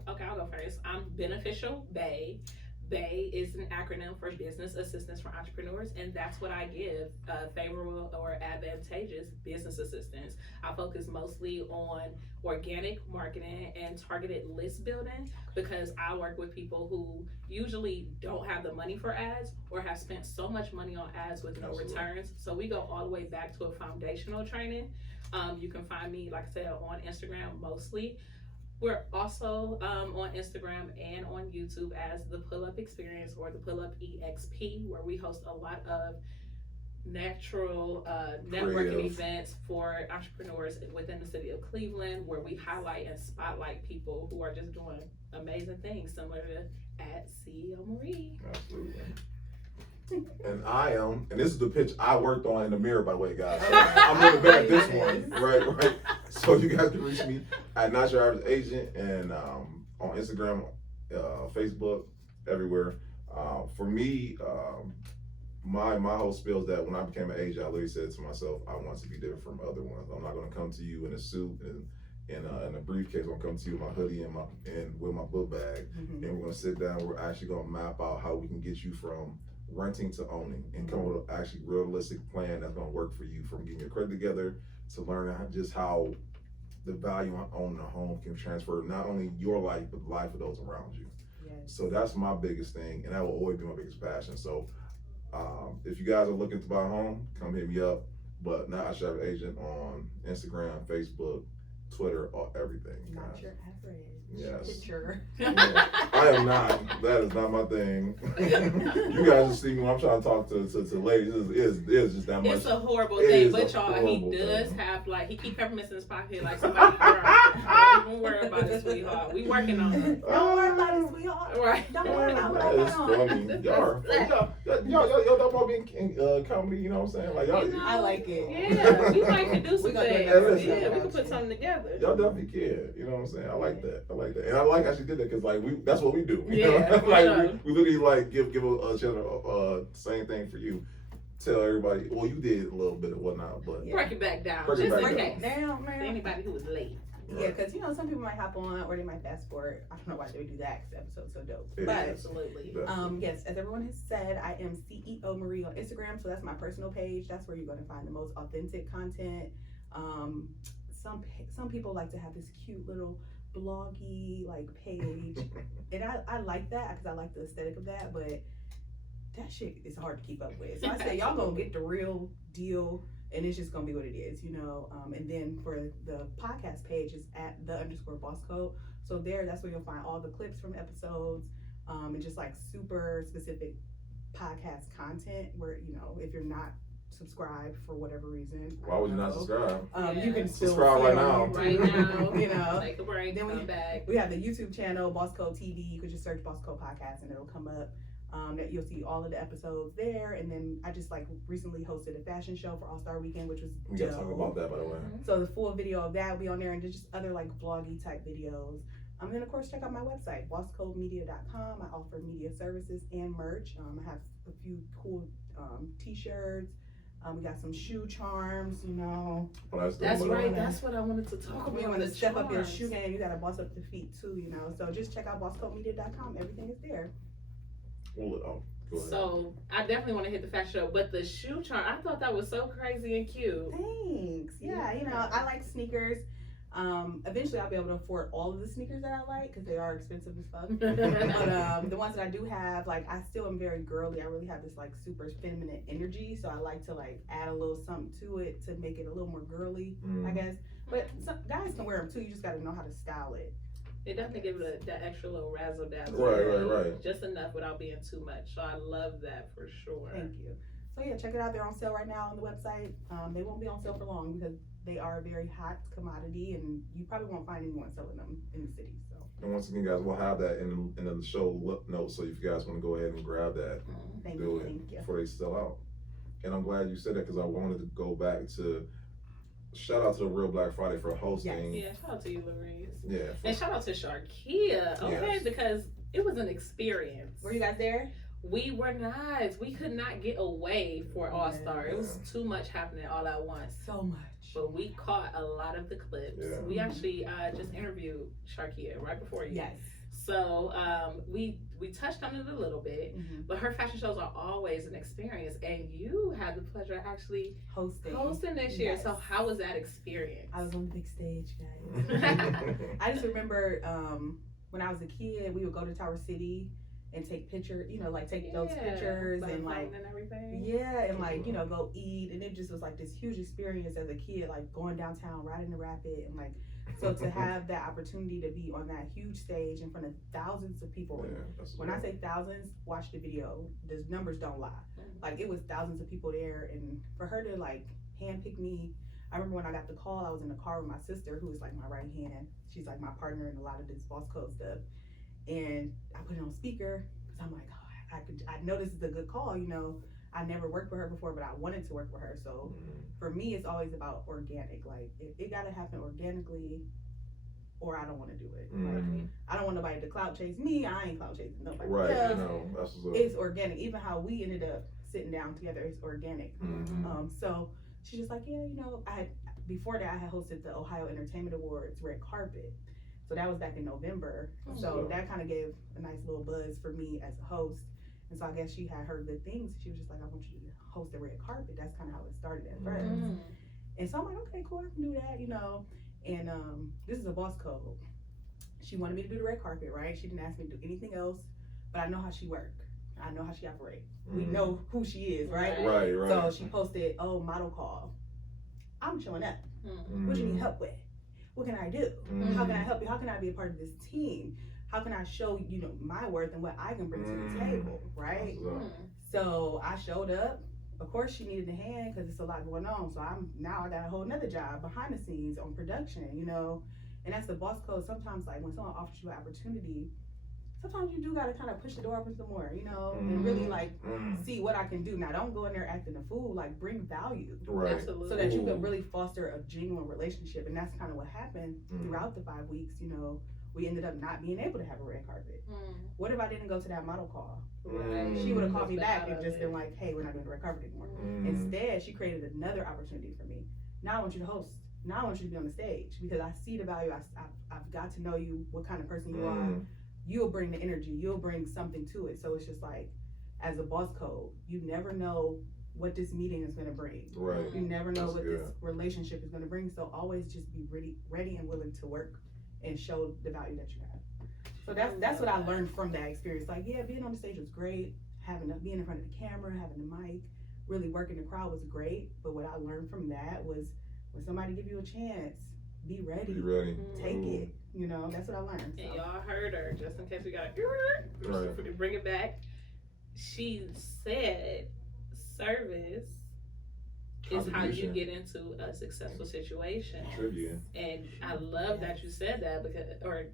Okay, I'll go first. I'm Beneficial Bay. BAE is an acronym for Business Assistance for Entrepreneurs, and that's what I give, favorable or advantageous business assistance. I focus mostly on organic marketing and targeted list building, because I work with people who usually don't have the money for ads or have spent so much money on ads with no returns. So we go all the way back to a foundational training. You can find me, like I said, on Instagram mostly. We're also on Instagram and on YouTube as the Pull Up Experience, or the Pull Up EXP, where we host a lot of natural networking events for entrepreneurs within the city of Cleveland, where we highlight and spotlight people who are just doing amazing things, similar to at C.E.O Marie. Absolutely. And I am, and this is the pitch I worked on in the mirror, by the way, guys. So I'm looking back at this one, right. So you guys can reach me at Not Your Average Agent, and on Instagram, Facebook, everywhere. For me, my whole spiel is that when I became an agent, I literally said to myself, I want to be different from other ones. I'm not going to come to you in a suit and in a briefcase. I'm going to come to you in my hoodie and with my book bag, and we're going to sit down. We're actually going to map out how we can get you from renting to owning, and come with an actually realistic plan that's going to work for you, from getting your credit together to learning just how the value of owning a home can transfer not only your life but the life of those around you. Yes. So that's my biggest thing, and that will always be my biggest passion. So if you guys are looking to buy a home, come hit me up. But Not Your Average Agent on Instagram, Facebook, Twitter, or everything. Not your average. Yes. Picture. Yeah. I am not. That is not my thing. You guys just see me when I'm trying to talk to ladies. It's just that much. It's a horrible thing, but y'all, he does have, like, he keep peppermints in his pocket like somebody. Don't even worry about it, sweetheart. We working on it. Don't worry about it, sweetheart. Right. Don't worry about what's going on. Y'all about being comedy, you know what I'm saying? Like y'all. I like it. Yeah, we might can do some things. Yeah, we can put something together. Y'all definitely can. You know what I'm saying? I like that. And I like how she did that, because like that's what we do. Yeah, like we literally like give a channel same thing for you. Tell everybody. Well, you did a little bit of whatnot, but break it back down. Break it just back in case. Down, man. Anybody who was late. Yeah, because some people might hop on or they might fast forward. I don't know why they would do that, because the episode's so dope. Yeah, but absolutely. Yes, as everyone has said, I am C.E.O Marie on Instagram, so that's my personal page. That's where you're going to find the most authentic content. Some people like to have this cute little bloggy like page, and I like that because I like the aesthetic of that, but that shit is hard to keep up with. So I say y'all gonna get the real deal and it's just gonna be what it is, you know. And then for the podcast page is at _boss code. So that's where you'll find all the clips from episodes, and just like super specific podcast content where, you know, if you're not subscribed for whatever reason. Why would you not subscribe? You can still subscribe right now. Right now, you know. Take a break. Then come back. We have the YouTube channel, Boss Code TV. You could just search Boss Code Podcast and it'll come up. That you'll see all of the episodes there. And then I just like recently hosted a fashion show for All Star Weekend, which was We gotta talk about that, by the way. So the full video of that will be on there, and just other like vloggy type videos. And then of course check out my website, bosscodemedia.com. I offer media services and merch. I have a few cool t-shirts. We got some shoe charms, you know. That's right. That's what I wanted to talk about. You want to step up your shoe game, you got to boss up the feet too, you know. So just check out bosscodemedia.com. Everything is there. Well, go ahead. So I definitely want to hit the fashion show, but the shoe charm, I thought that was so crazy and cute. Thanks. Yeah, you know, I like sneakers. Eventually I'll be able to afford all of the sneakers that I like because they are expensive as fuck. But the ones that I do have, like, I still am very girly. I really have this like super feminine energy, so I like to like add a little something to it to make it a little more girly, I guess. But some guys can wear them too. You just got to know how to style it. It definitely gives it that extra little razzle dazzle. Right. Just enough without being too much. So I love that for sure. Thank you. So yeah, check it out. They're on sale right now on the website. They won't be on sale for long because they are a very hot commodity, and you probably won't find anyone selling them in the city. So. And once again, guys, we'll have that in the show notes. So if you guys want to go ahead and grab that, Thank do you. it before they sell out. And I'm glad you said that because I wanted to go back to shout out to the Real Black Friday for hosting. Yeah, shout out to you, Louise. Yeah. And shout out to Sharkia, okay? Yes. Because it was an experience. Were you guys there? We were not. We could not get away for All Star. It was too much happening all at once. So much. But we caught a lot of the clips. Yeah. We actually just interviewed Sharkia right before you. Yes. So we touched on it a little bit, but her fashion shows are always an experience, and you had the pleasure of actually hosting this year. Yes. So how was that experience? I was on the big stage, guys. I just remember when I was a kid, we would go to Tower City and take pictures, you know, like take those pictures and like everything. Yeah, and like, you know, go eat, and it just was like this huge experience as a kid, like going downtown, riding the rapid, and like, so to have that opportunity to be on that huge stage in front of thousands of people. When I say thousands, watch the video. The numbers don't lie. Like, it was thousands of people there, and for her to like handpick me. I remember when I got the call, I was in the car with my sister, who is like my right hand. She's like my partner in a lot of this boss code stuff. And I put it on speaker because I'm like, oh, I know this is a good call, you know. I never worked with her before, but I wanted to work with her. So for me, it's always about organic. Like, it got to happen organically, or I don't want to do it. Like, I don't want nobody to clout chase me. I ain't clout chasing nobody. Right. Yeah. No, that's what's up. It's organic. Even how we ended up sitting down together, it's organic. So she's just like, yeah, you know, before that I had hosted the Ohio Entertainment Awards red carpet. So that was back in November. So that kind of gave a nice little buzz for me as a host. And so I guess she had heard good things. She was just like, I want you to host the red carpet. That's kind of how it started at first. And so I'm like, okay, cool, I can do that, you know. And this is a boss code. She wanted me to do the red carpet, right? She didn't ask me to do anything else, but I know how she works. I know how she operates. We know who she is, right? Right. So she posted, model call. I'm showing up. What do you need help with? What can I do? How can I help you? How can I be a part of this team? How can I show, you know, my worth and what I can bring to the table, right? So I showed up. Of course, she needed a hand because it's a lot going on. So I got a whole nother job behind the scenes on production, you know. And that's the boss code. Sometimes, like, when someone offers you an opportunity, sometimes you do got to kind of push the door open some more, you know, and really, like, see what I can do. Now, don't go in there acting a fool. Like, bring value. Right. Absolutely. So that you can really foster a genuine relationship. And that's kind of what happened throughout the 5 weeks, you know. We ended up not being able to have a red carpet. What if I didn't go to that model call? She would have called me back and just been like, hey, we're not doing the red carpet anymore. Instead, she created another opportunity for me. Now I want you to host. Now I want you to be on the stage because I see the value. I've got to know you, what kind of person you are. You'll bring the energy. You'll bring something to it. So it's just like, as a boss code, you never know what this meeting is going to bring. Right. You never know what this relationship is going to bring. So always just be ready and willing to work and show the value that you have. So that's what I learned from that experience. Like, yeah, being on the stage was great, being in front of the camera, having the mic, really working the crowd was great. But what I learned from that was when somebody give you a chance, be ready. Be ready. Take it. You know, that's what I learned. And So. y'all heard her, just in case we got Right. to bring it back. She said service is how you get into a successful situation. Tribute. And I love that you said that because, or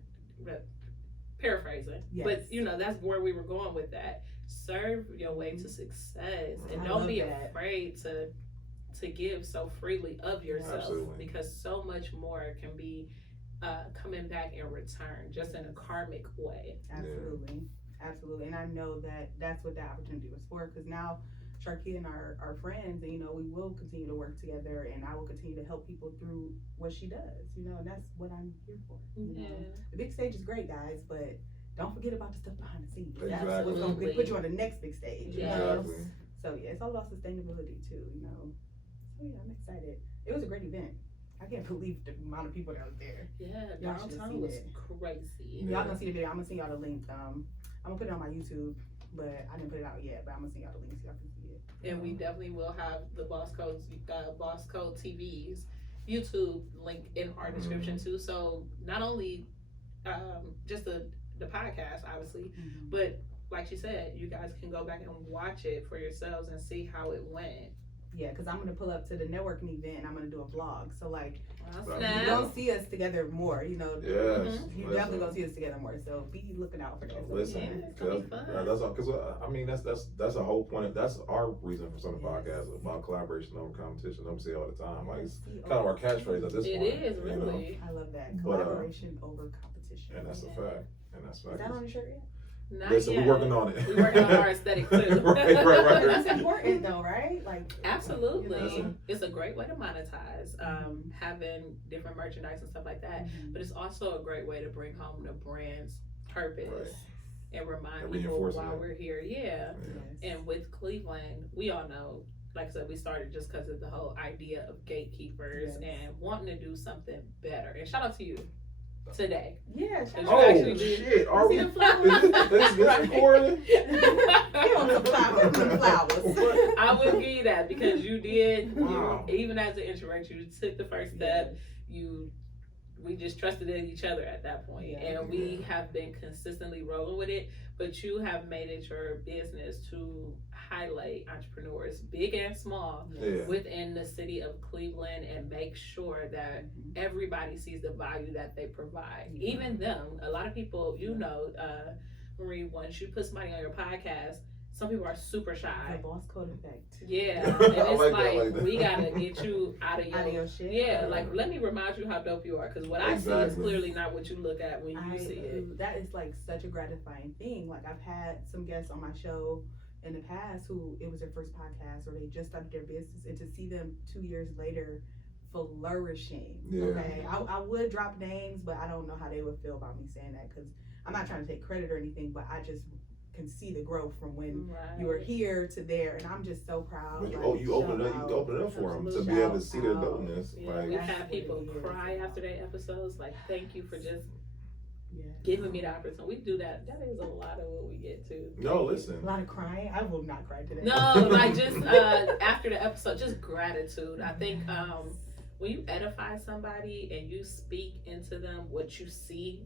paraphrasing, Yes. but you know, that's where we were going with that. Serve your way to success, and I don't love be that. afraid to give so freely of yourself. Absolutely. Because so much more can be coming back in return, just in a karmic way. Absolutely. Absolutely. And I know that that's what the opportunity was for, because now Sharkia and our friends, and you know, we will continue to work together, and I will continue to help people through what she does, you know, and that's what I'm here for. You know, the big stage is great, guys, but don't forget about the stuff behind the scenes. Exactly. That's what's going to put you on the next big stage. You know? Exactly. So yeah, it's all about sustainability too, you know. So yeah, I'm excited. It was a great event. I can't believe the amount of people that was there. Yeah, Y'all should've downtown seen was it. crazy. Y'all gonna see the video. I'm gonna send y'all the link. I'm gonna put it on my YouTube, but I didn't put it out yet. But I'm gonna send y'all the link so y'all can see it. And we definitely will have the Boss Code TV's YouTube link in our description too. So not only just the podcast, obviously, but like she said, you guys can go back and watch it for yourselves and see how it went. Yeah, because I'm gonna pull up to the networking event and I'm gonna do a vlog. So like, Snap. you're gonna see us together more. You know, Yes. you definitely gonna see us together more. So be looking out for that. Listen, Yeah, it's gonna be fun. that's all. Because I mean, that's a whole point. That's our reason for some podcasts about collaboration over competition. I'm say all the time. Like it's kind of our catchphrase at this It point. is you know? really. I love that But, collaboration over competition. And that's a fact. And that's a fact. Is that on the shirt yet? Not Listen, yet. we're working on it. We're working on our aesthetic too. right. That's important though, right? Like Absolutely. You know? It's a great way to monetize, having different merchandise and stuff like that. But it's also a great way to bring home the brand's purpose and remind And people reinforcing why it. we're here. Yeah. Yes. And with Cleveland, we all know, like I said, we started just because of the whole idea of gatekeepers and wanting to do something better. And shout out to you today. Yeah. Cause you Oh actually did. shit! Are we? See Is the flowers? this recording? Give them some flowers. Give them some flowers. I will give you that because you did. Wow. Even as an introvert, you took the first step. We just trusted in each other at that point, and we have been consistently rolling with it. But you have made it your business to highlight entrepreneurs, big and small, within the city of Cleveland, and make sure that everybody sees the value that they provide. Even them. A lot of people, you know, Marie, once you put somebody on your podcast, some people are super shy. The boss code effect. Yeah, and it's I like that, like that. we gotta get you out of your shit. yeah. Like let me remind you how dope you are, because what I see is clearly not what you look at when you see it. That is like such a gratifying thing. Like I've had some guests on my show in the past who it was their first podcast or they just started their business, and to see them 2 years later flourishing. Okay, I would drop names, but I don't know how they would feel about me saying that, because I'm not trying to take credit or anything, but I just can see the growth from when you were here to there, and I'm just so proud. But you open it up for them to be able to see their dopeness. Like, we've had people cry after their episodes, like thank you for just giving me the opportunity. We do that. That is a lot of what we get to. No, listen. A lot of crying. I will not cry today. No, like just after the episode, just gratitude. I think when you edify somebody and you speak into them what you see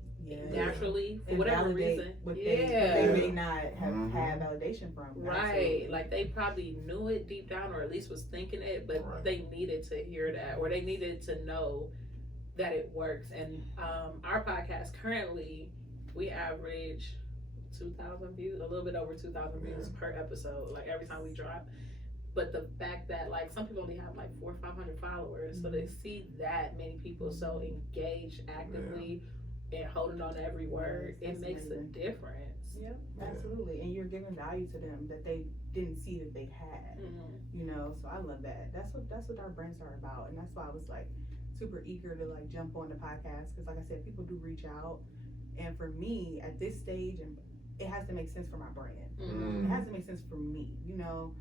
naturally for and whatever reason, what they may not have had validation from. Right. Absolutely. Like they probably knew it deep down, or at least was thinking it, but they needed to hear that, or they needed to know that it works. And our podcast currently, we average 2,000 views, a little bit over 2,000 views per episode, like every time we drop. But the fact that like some people only have like 400 or 500 followers, so they see that many people so engaged actively and holding on to every word, it makes a difference. Yeah, absolutely. And you're giving value to them that they didn't see that they had. You know, so I love that. That's what our brands are about, and that's why I was like super eager to like jump on the podcast, because like I said, people do reach out, and for me at this stage, and it has to make sense for my brand. It has to make sense for me. You know,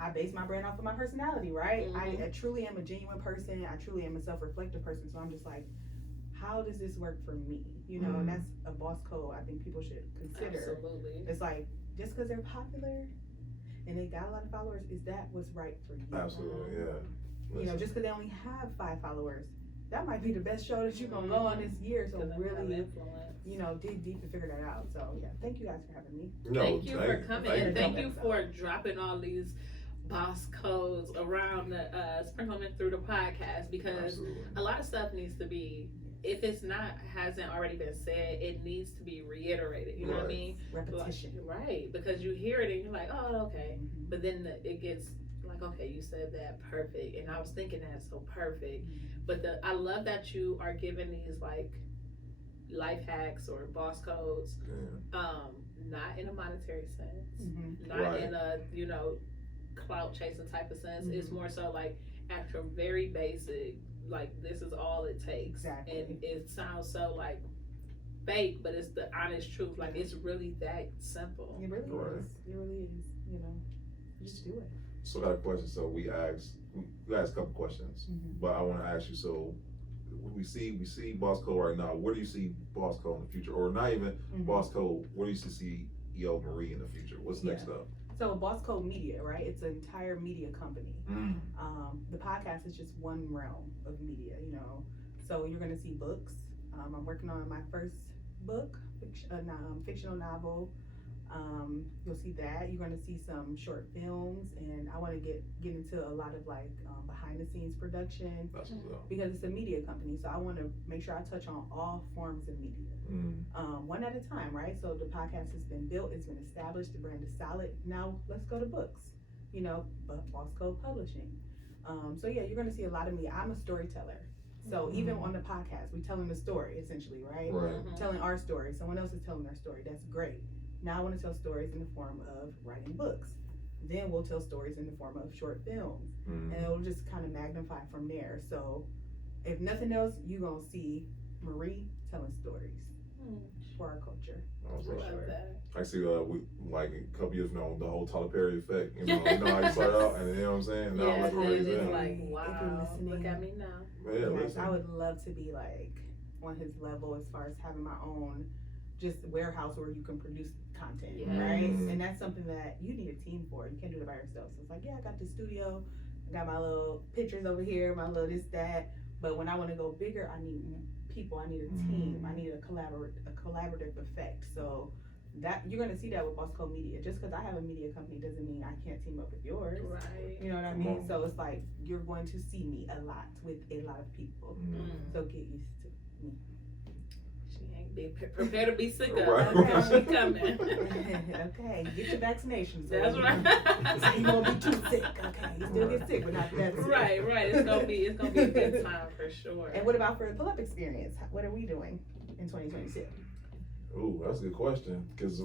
I base my brand off of my personality, right? I truly am a genuine person. I truly am a self-reflective person. So I'm just like, how does this work for me? You know, and that's a boss code I think people should consider. Absolutely. It's like, just because they're popular and they got a lot of followers, is that what's right for you? Absolutely, yeah. You know, just because they only have 5 followers, that might be the best show that you're gonna go on this year. So really, you know, dig deep and figure that out. So yeah, thank you guys for having me. No, thank you for coming, and thank you so. for dropping all these boss codes around the sprinkling through the podcast, because Absolutely. a lot of stuff needs to be, if it's not hasn't already been said, it needs to be reiterated. You know what I mean? Repetition. Right, because you hear it and you're like, oh, okay, Mm-hmm. but then it gets like, okay, you said that perfect, and I was thinking that so perfect. Mm-hmm. But I love that you are giving these like life hacks or boss codes, not in a monetary sense, Mm-hmm. not in a, you know, clout chasing type of sense. It's more so like actual very basic, like this is all it takes. Exactly. And it sounds so like fake, but it's the honest truth. Like it's really that simple. It really is. It really is. You know, just do it. So I got a question. So we asked a couple questions, but I want to ask you. So we see Boss Code right now. Where do you see Boss Code in the future, or not even Boss Code? Where do you see C.E.O Marie in the future? What's next up? So Boss Code Media, right? It's an entire media company. The podcast is just one realm of media, you know. So you're gonna see books. I'm working on my first book, fictional novel. You'll see that. You're gonna see some short films, and I want to get into a lot of like behind the scenes production. That's what's up. Because it's a media company, so I want to make sure I touch on all forms of media. One at a time, right? So the podcast has been built, it's been established, the brand is solid. Now let's go to books, you know, but Boss Code Publishing. So yeah, you're gonna see a lot of me. I'm a storyteller. So even on the podcast, we're telling the story essentially, right? Telling our story. Someone else is telling their story. That's great. Now I want to tell stories in the form of writing books. Then we'll tell stories in the form of short films. And it'll just kind of magnify from there. So if nothing else, you're gonna see Marie telling stories for our culture. I see we like a couple years from now, the whole Tyler Perry effect. You know how you start out, and you know what I'm saying? Now Yeah, look where he's it's at. like, wow, look at me now. Yeah, Yes, listen. I would love to be like on his level as far as having my own just warehouse where you can produce content, right? And that's something that you need a team for. You can't do it by yourself. So it's like, yeah, I got the studio, I got my little pictures over here, my little this, that. But when I want to go bigger, I need people, I need a team, I need a collaborative effect. So that you're gonna see that with Boss Code Media. Just because I have a media company doesn't mean I can't team up with yours. Right. You know what I mean? So it's like you're going to see me a lot with a lot of people. So get used to me. She ain't been prepared to be sick of. Right. That's how she coming. Okay, get your vaccinations. That's right. So you won't be too sick. Okay, you still get sick, but not that sick. Right. It's gonna be a good time for sure. And what about for the pull-up experience? What are we doing in 2022? Ooh, that's a good question. Cause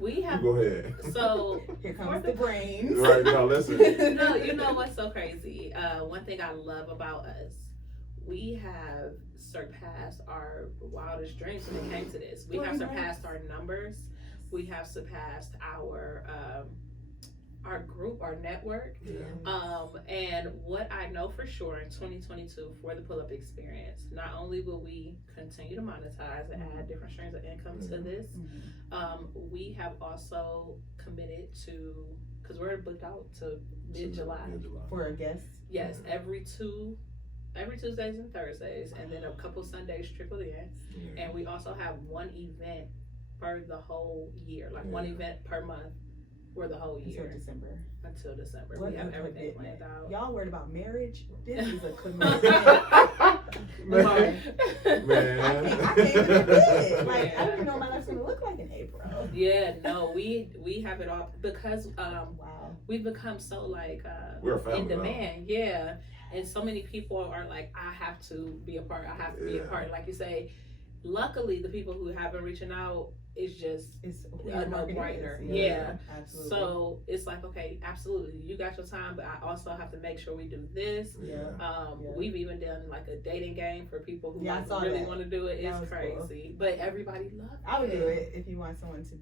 we have. Go ahead. So here comes the brains. Right now, listen. No, you know what's so crazy? One thing I love about us, we have surpassed our wildest dreams when it came to this. We have surpassed our numbers. We have surpassed our group, our network. And what I know for sure in 2022 for the pull-up experience, not only will we continue to monetize and add different streams of income to this, we have also committed to, because we're booked out to mid-July. For a guest? Yes, every Tuesdays and Thursdays, and then a couple Sundays trickled in. And we also have one event for the whole year, like one event per month for the whole year. Until December. What we have a everything commitment. planned out. Y'all worried about marriage? This is a commitment. Man. I can't even admit. Like, I don't even know what my life's gonna look like in April. Yeah, no, we have it all because Wow. we've become so like We're a family in demand. Yeah. And so many people are like, I have to be a part, be a part. Like you say, luckily the people who have been reaching out, it's a no-brainer. Yeah. Absolutely. So it's like, okay, absolutely, you got your time, but I also have to make sure we do this. We've even done like a dating game for people who really want to do it. It's crazy, cool. But everybody loves it. I would do it if you want someone to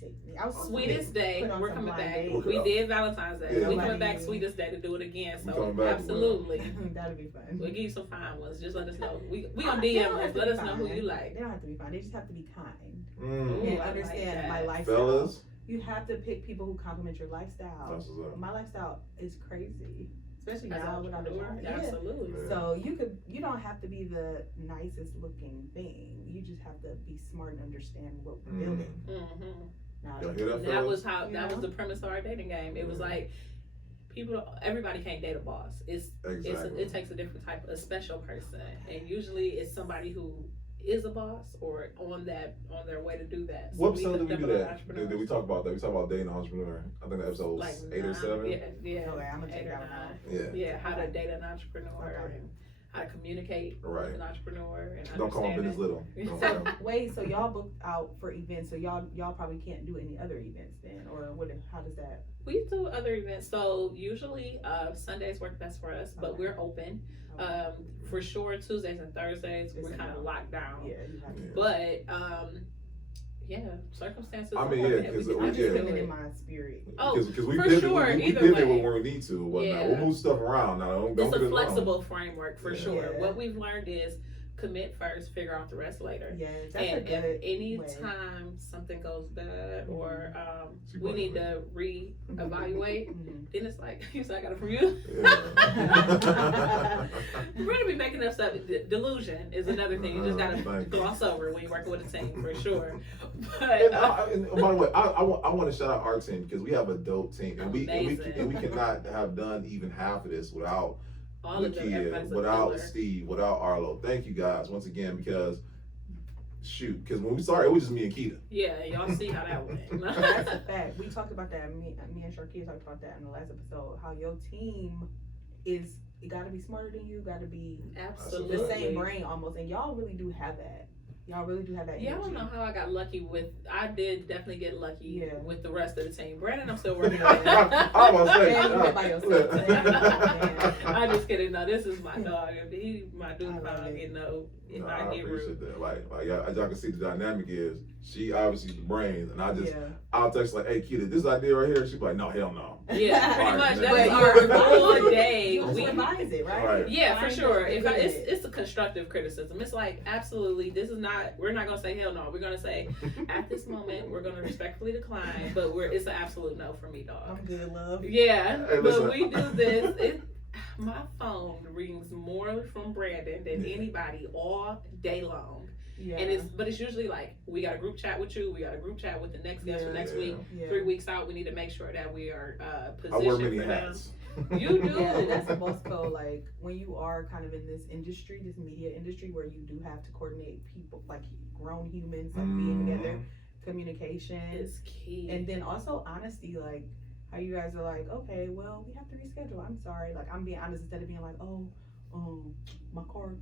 date me. Sweetest Day, we're coming back. We did Valentine's Day. Yeah. We coming back Sweetest Day to do it again. So back, absolutely, that'll be fun. We'll give you some fine ones. Just let us know. We on DM us. Let us know who you like. They don't have to be fine. They just have to be kind. And understand my lifestyle. Fellas, You have to pick people who complement your lifestyle. That's what's up. My lifestyle is crazy, especially As now an when I'm doing. entrepreneur, Yeah. absolutely. Yeah. So you don't have to be the nicest looking thing. You just have to be smart and understand what we're building. Now, Y'all hear that, That fellas? was how You that was know? the premise of our dating game. It was like everybody can't date a boss. Exactly. It takes a different type of special person, and usually it's somebody who is a boss or on their way to do that. So What episode did we do that? entrepreneurs. Did we talk about that? We talked about dating an entrepreneur. I think that episode was Like 8 or 7. Yeah. Okay, I'm gonna 8 check or that one 9. out. Yeah. Yeah, how to date an entrepreneur Okay. and how to communicate Right. with an entrepreneur and Don't call my understand business it. little. Don't So call. wait, so y'all booked out for events, so y'all probably can't do any other events then, or what? How does that? We do other events, so usually Sundays work best for us, but Okay. we're open. For sure, Tuesdays and Thursdays we're It's kind of enough. locked down. Yeah, you have to. But yeah, circumstances. I mean, are yeah, okay. 'cause We we can I'm did. just do feeling it. in my spirit. Oh, Because we for pivot, sure, we either pivot way. when we need to. Whatnot. Yeah. We'll move stuff around. Now, don't It's get a us wrong. flexible framework for Yeah. sure. Yeah. What we've learned is commit first, figure out the rest later. Yeah, that's a And good if any way. time something goes bad or She we probably need to reevaluate, Mhm. then it's like, you said I got it from you. Yeah. We're gonna be making up stuff. Delusion is another thing. You just gotta Thank you. gloss over when you're working with a team for sure. And, But and by the way, I want to shout out our team because we have a dope team, and we Amazing. cannot have done even half of this without all of them, Nakia, everybody's a without pillar. Steve, without Arlo. Thank you guys once again because because when we started, it was just me and Keita. Yeah, y'all see how that went. That's a fact. We talked about that. Me and Sharkia talked about that in the last episode. How your team is, it got to be smarter than you. Got to be Absolutely. the same brain almost, and y'all really do have that. Y'all really do have that. Yeah, I don't energy. know how I got lucky with. I did definitely get lucky Yeah. with the rest of the team. Brandon, I'm still working on it. I was gonna say, Man, you went by yourself today. I'm just kidding. No, this is my dog. He my dude. I love it. You know, if No, I I get appreciate rude. that. Like as y'all can see, the dynamic is she obviously the brains, and I just Yeah. I'll text like, "Hey, Keita, this idea right here." She's like, "No, hell no." Yeah, pretty Right. much. But That's you our revise full it. day. You We- revise it, right? Right. Yeah, for Find sure. what If you're good at. it's a constructive criticism, it's like absolutely. This is not. We're not gonna say hell no. We're gonna say at this moment we're gonna respectfully decline, but it's an absolute no for me, dog. I'm good, love. Yeah, Hey, listen. but we do this. My phone rings more from Brandon than Yeah. anybody all day long, Yeah. and it's usually like we got a group chat with you, we got a group chat with the next guest for Yeah. next Yeah. week. yeah. 3 weeks out, we need to make sure that we are I positioned wear many for them. hats. You do. Yeah, that's a boss code. Like when you are kind of in this industry, this media industry, where you do have to coordinate people, like grown humans, like being together, communication, It's key. and then also honesty. Like how you guys are like, okay, well, we have to reschedule. I'm sorry. Like I'm being honest instead of being like, oh, my car,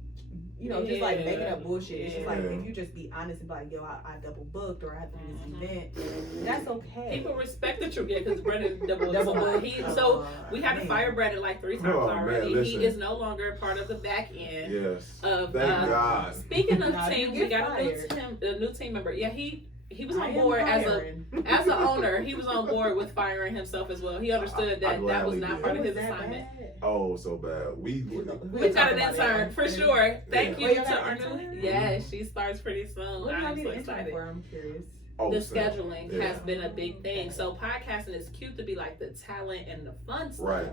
just like Yeah. making up bullshit. It's just like Yeah. if you just be honest and be like, yo, I double booked or I have to do this event. That's okay. People respect the truth, yeah, because Brandon double Double booked. booked. So we had to Man. fire Brandon like 3 times Oh, man, already. listen. He is no longer part of the back end. Yes. Of, Thank God. Speaking of Nah, you teams, we get got fired. a new team member. Yeah, he was I on am board hiring. as an owner. He was on board with firing himself as well. He understood I that was gladly not did. part of Was his that assignment. bad? Oh, so bad. We've We'll got talk an about intern it. for sure. Thank Yeah. you Oh, to you our got an new. intern? Yeah, she starts pretty soon. What do I I'm need so an intern excited. for? I'm curious. Oh, The so- scheduling yeah. has been a big thing. So podcasting is cute to be like the talent and the fun stuff. Right.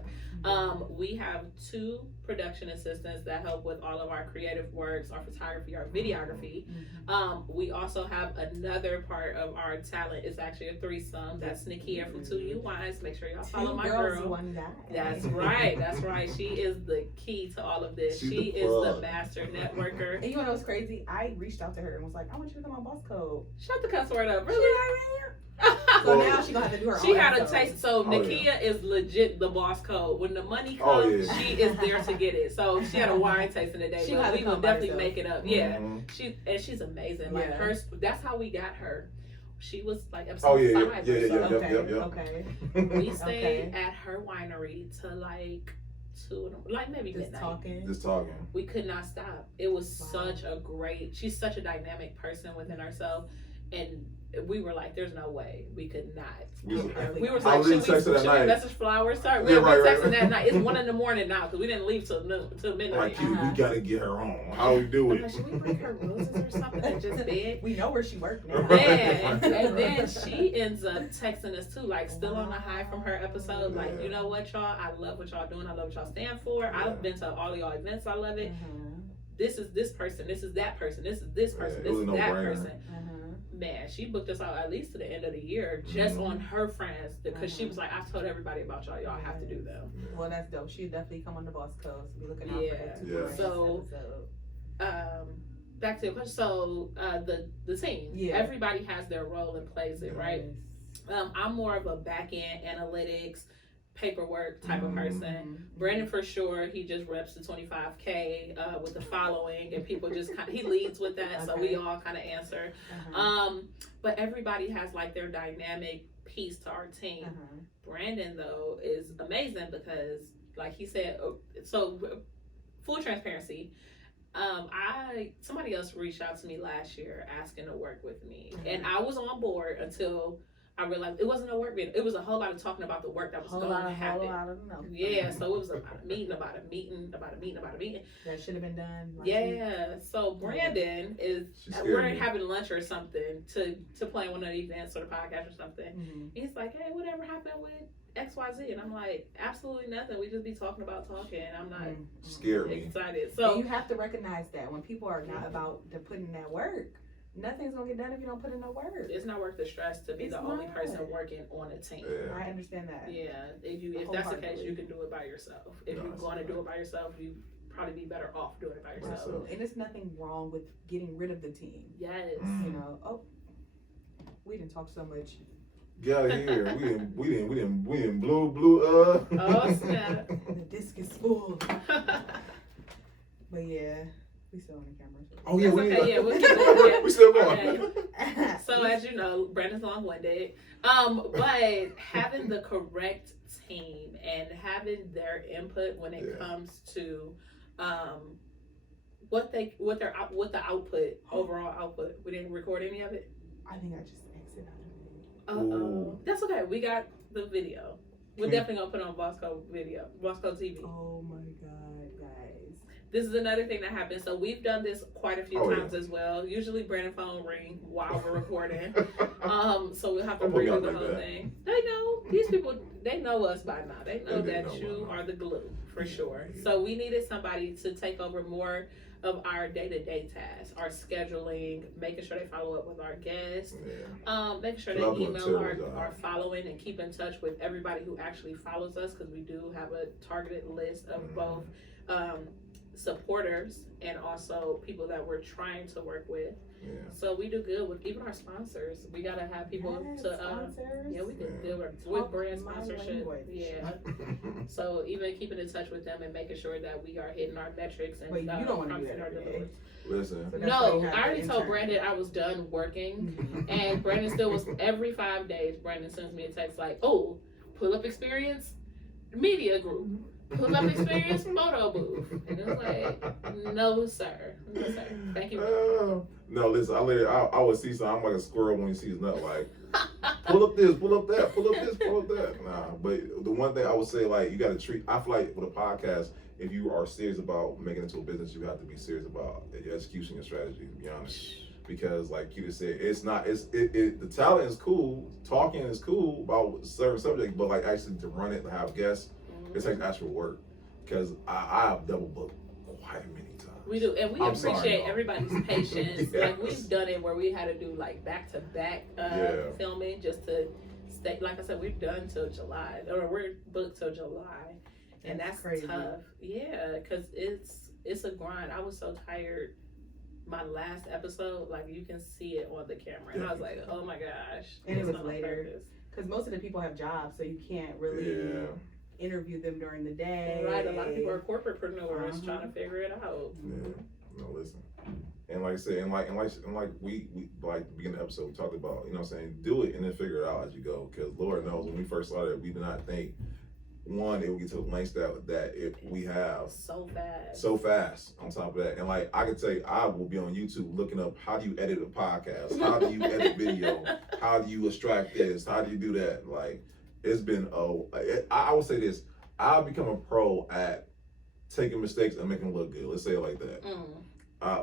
We have 2 production assistants that help with all of our creative works, our photography, our videography. We also have another part of our talent. It's actually a threesome. That's Nakia from 2U Wines. Make sure y'all follow 2 my girls, girl. 1 guy. That's right. That's right. She is the key to all of this. She's She the is the plug. master networker. And you know what's crazy? I reached out to her and was like, I want you to come on Boss Code. Shut the cuss word up. She Really? So Well, now she gonna have to do her She own had a episode. taste. So Oh, Nakia yeah. is legit the boss code. When the money Oh, comes, yeah. she is there to get it. So she had a wine tasting today. She But had to we will come by definitely herself. make it up. Yeah. Mhm. She's amazing. Like Yeah. that's how we got her. She was like episode Oh, yeah, 5 yeah, or yeah, so. yeah. Okay. We stayed Okay. at her winery till like 2, like maybe Just midnight. talking. Just talking. We could not stop. It was Wow. she's such a dynamic person within herself, and we were like, there's no way we could not. We We were I like, literally should texted that we night. message flowers? Sorry, Yeah, we right, were right, texting right. that night. It's 1 a.m. now because we didn't leave till midnight. Like, we gotta get her on. How we do I'm it? like, should we bring her roses or something and just beg? We know where she worked now. Yeah, and then she ends up texting us too, like still on the high from her episode. Like, Yeah. you know what, y'all? I love what y'all doing. I love what y'all stand for. Yeah. I've been to all of y'all events. I love it. This is this person. This is that person. This is this person. Yeah, it this was is a that no-brainer. person. Man, she booked us out at least to the end of the year just on her friends because she was like, I've told everybody about y'all. Y'all have to do them. Well, that's dope. She definitely come on the boss code. So be looking out Yeah. for Yeah. that. So, back to the question. So the team. Yeah. Everybody has their role and plays it, right? I'm more of a back end analytics, paperwork type of person. Brandon, for sure, he just reps the 25K with the following, and people just he leads with that, so we all kind of answer. But everybody has like their dynamic piece to our team. Brandon, though, is amazing because, like he said, so full transparency. Somebody else reached out to me last year asking to work with me, and I was on board until I realized it wasn't a work video. It was a whole lot of talking about the work that was going to happen. Yeah, so it was about a meeting. That should have been done. Yeah, so Brandon is, we're having lunch or something to plan one of the events or the podcast or something. He's like, hey, whatever happened with XYZ? And I'm like, absolutely nothing. We just be talking about talking. I'm not Scared me. excited. So So you have to recognize that when people are not about to put in that work, nothing's gonna get done if you don't put in no work. it's not worth the stress to be It's the only not. person working on a team. Yeah. I understand that. Yeah, if that's the case, you can do it by yourself. If No, you're it's going to not. do it by yourself, you probably be better off doing it by yourself. Absolutely. And there's nothing wrong with getting rid of the team. Yes. You know, we didn't talk so much. Get out of here. We didn't blue. Oh snap. The disc is full. But yeah, we still on the camera. Oh yeah, That's okay, yeah, we'll keep going. Yeah. we still going. Okay. So as you know, Brandon's long-winded. But having the correct team and having their input when it comes to what the output, overall output. We didn't record any of it. I think I just exited out of it. Ooh. That's okay. We got the video. We're definitely gonna put it on Bosco TV. Oh my god, guys. This is another thing that happens. So we've done this quite a few times as well. Usually Brandon phone ring while we're recording. So we'll have to redo the whole thing. They know, these people, they know us by now. They know that you are the glue for sure. So we needed somebody to take over more of our day-to-day tasks, our scheduling, making sure they follow up with our guests, making sure they email our following and keep in touch with everybody who actually follows us, because we do have a targeted list of both supporters and also people that we're trying to work with. So we do good with even our sponsors. We gotta have people sponsors. we can deal with brand sponsorship. Yeah. So even keeping in touch with them and making sure that we are hitting our metrics and But you don't want to do that our every day. deliveries. Listen. So that's why No, you have I already the told intern. Brandon I was done working, and Brandon still was. Every 5 days, Brandon sends me a text like, "Oh, pull up experience, media group, pull up experience, photo booth," and it was like, "No, sir, no, sir. Thank you." No, listen. I would see something. I'm like a squirrel when he sees nothing. Like, pull up this, pull up that, pull up this, pull up that. Nah, but the one thing I would say, like, you got to treat. I feel like with a podcast, if you are serious about making it into a business, you have to be serious about your execution, your strategy. To be honest, because like you just said, it's not. The talent is cool, talking is cool about certain subjects, but like actually to run it, to have guests, it takes actual work. Because I have double booked quite many times. We do, and we appreciate everybody's patience. Yes. Like we've done it where we had to do like back-to-back filming just to stay. Like I said, we're done till July, or we're booked till July, and that's crazy. tough. Yeah, because it's a grind. I was so tired. My last episode, like you can see it on the camera, and I was like, oh my gosh. And it was on later. purpose. Because most of the people have jobs, so you can't really interview them during the day. Right, a lot of people are corporatepreneurs trying to figure it out. Yeah, no, listen. And like I said, and like we like the beginning of the episode, we talked about, you know what I'm saying, do it and then figure it out as you go. Because Lord knows when we first started, we did not think one, it will get to the lengths that if we have so fast on top of that. And like I could tell you, I will be on YouTube looking up how do you edit a podcast, how do you edit video, how do you extract this, how do you do that. Like it's been I would say this, I've become a pro at taking mistakes and making them look good. Let's say it like that.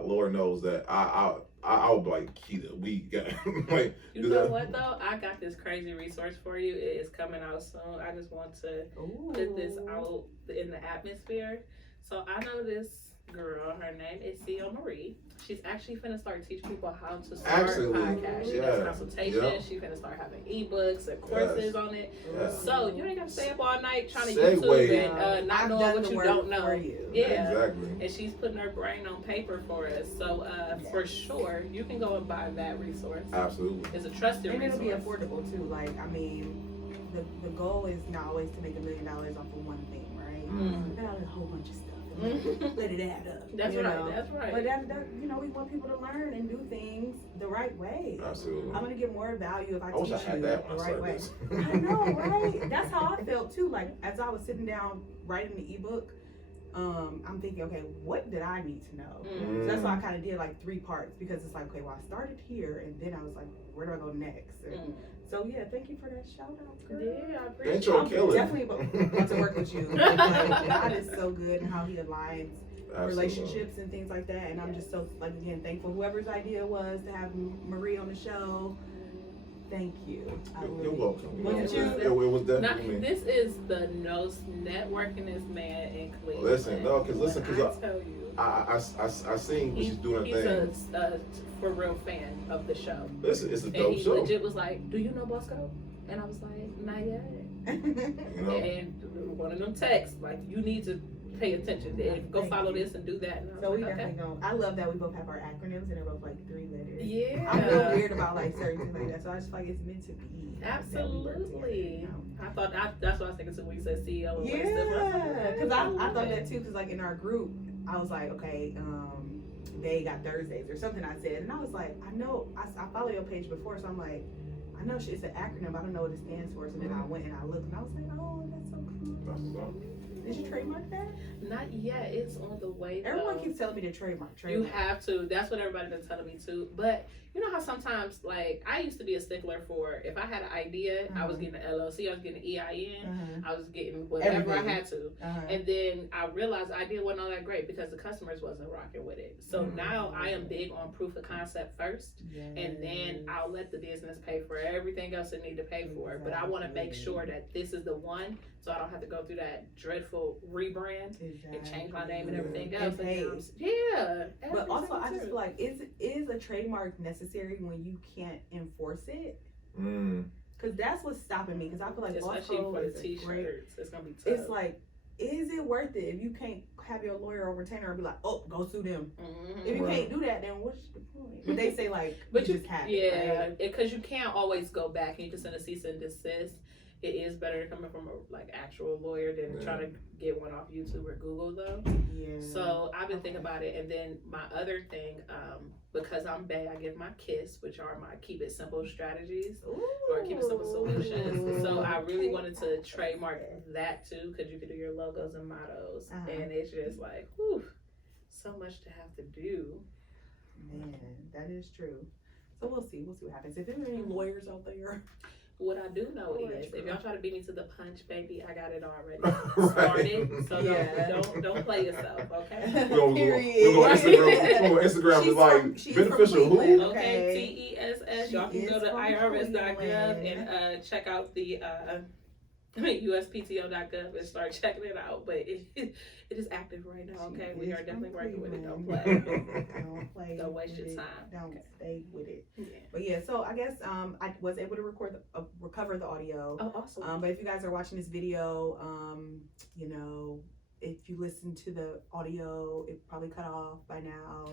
Lord knows that I would be like, Keita, we got like. You know what though? I got this crazy resource for you. It is coming out soon. I just want to put this out in the atmosphere. So I know this girl. Her name is C.E.O Marie. She's actually finna start teaching people how to start podcasts. She does consultation. She's finna start having ebooks and courses on it. So you ain't gotta stay up all night trying to YouTube and not knowing what you don't know. Exactly. And she's putting her brain on paper for us. So for sure, you can go and buy that resource. Absolutely. It's a trusted resource. And it'll be affordable too. Like, I mean, the goal is not always to make $1 million off of one thing, right? About a whole bunch of stuff. Let it add up. That's right. But that we want people to learn and do things the right way. Absolutely. I'm gonna get more value if I teach wish I had you that the right way. I know, right? That's how I felt too. Like as I was sitting down writing the ebook, I'm thinking, okay, what did I need to know? So that's why I kind of did like 3 parts, because it's like, okay, well I started here and then I was like, where do I go next? And so yeah, thank you for that shout out, girl. Yeah, I appreciate it. I'm definitely want to work with you. Like, God is so good and how He aligns relationships and things like that. And I'm just so, like, again, thankful whoever's idea was to have Marie on the show. Thank you. You're welcome. Was it you? It was definitely me. This is the most networkingest man in Cleveland. Listen, because I tell you. I seen what she's doing things. He's a for real fan of the show. Listen, it's a dope and he show. legit was like, "Do you know Bosco?" And I was like, "Not yet." You know? And one of them texts like, "You need to pay attention. Go follow this and do that." And so we definitely go. I love that we both have our acronyms and they're both like 3 letters. Yeah. I'm real weird about like certain things like that, so I just feel like it's meant to be. Absolutely. I thought that's what I was thinking when you said CEO. Yeah, because I thought that too. Because like in our group, I was like, okay, they got Thursdays or something I said, and I was like, I know I follow your page before, so I'm like, I know it's an acronym, but I don't know what it stands for. So then I went and I looked, and I was like, oh, that's so cool. Did you trademark that? Not yet. It's on the way. Everyone keeps telling me to trademark. You have to. That's what everybody's been telling me too. But you know how sometimes, like, I used to be a stickler for, if I had an idea, I was getting an LLC, I was getting an EIN, I was getting whatever I had to. And then I realized the idea wasn't all that great because the customers wasn't rocking with it. So now I am big on proof of concept first, and then I'll let the business pay for everything else it need to pay for. But I want to make sure that this is the one, so I don't have to go through that dreadful rebrand and change my name and everything else. But also, I just feel like, is a trademark necessary when you can't enforce it? Because that's what's stopping me. Because I feel like especially for the t-shirts, it's gonna be tough. It's like, is it worth it if you can't have your lawyer or retainer and be like, oh, go sue them? If you can't do that, then what's the point? But they say like, but you just have because you can't always go back and you just send a cease and desist. It is better coming from a like actual lawyer than trying to get one off YouTube or Google though. So I've been thinking about it, and then my other thing, because I'm bad, I give my KISS, which are my keep it simple strategies or keep it simple solutions. So I really wanted to trademark that too, because you can do your logos and mottos, and it's just like, whew, so much to have to do. Man, that is true. So we'll see what happens. If there are any lawyers out there. What I do know is, if y'all try to beat me to the punch, baby, I got it already started. So don't play yourself, okay? We're going Instagram is like beneficial who? Okay, TESS. Y'all can go to irs.gov and check out the USPTO.gov and start checking it out. But it is active right now, okay? We are definitely working with it. Don't play. Don't waste your time. Don't stay with it. But yeah, so I guess I was able to recover the audio. Oh, awesome. But if you guys are watching this video, you know, if you listen to the audio, it probably cut off by now.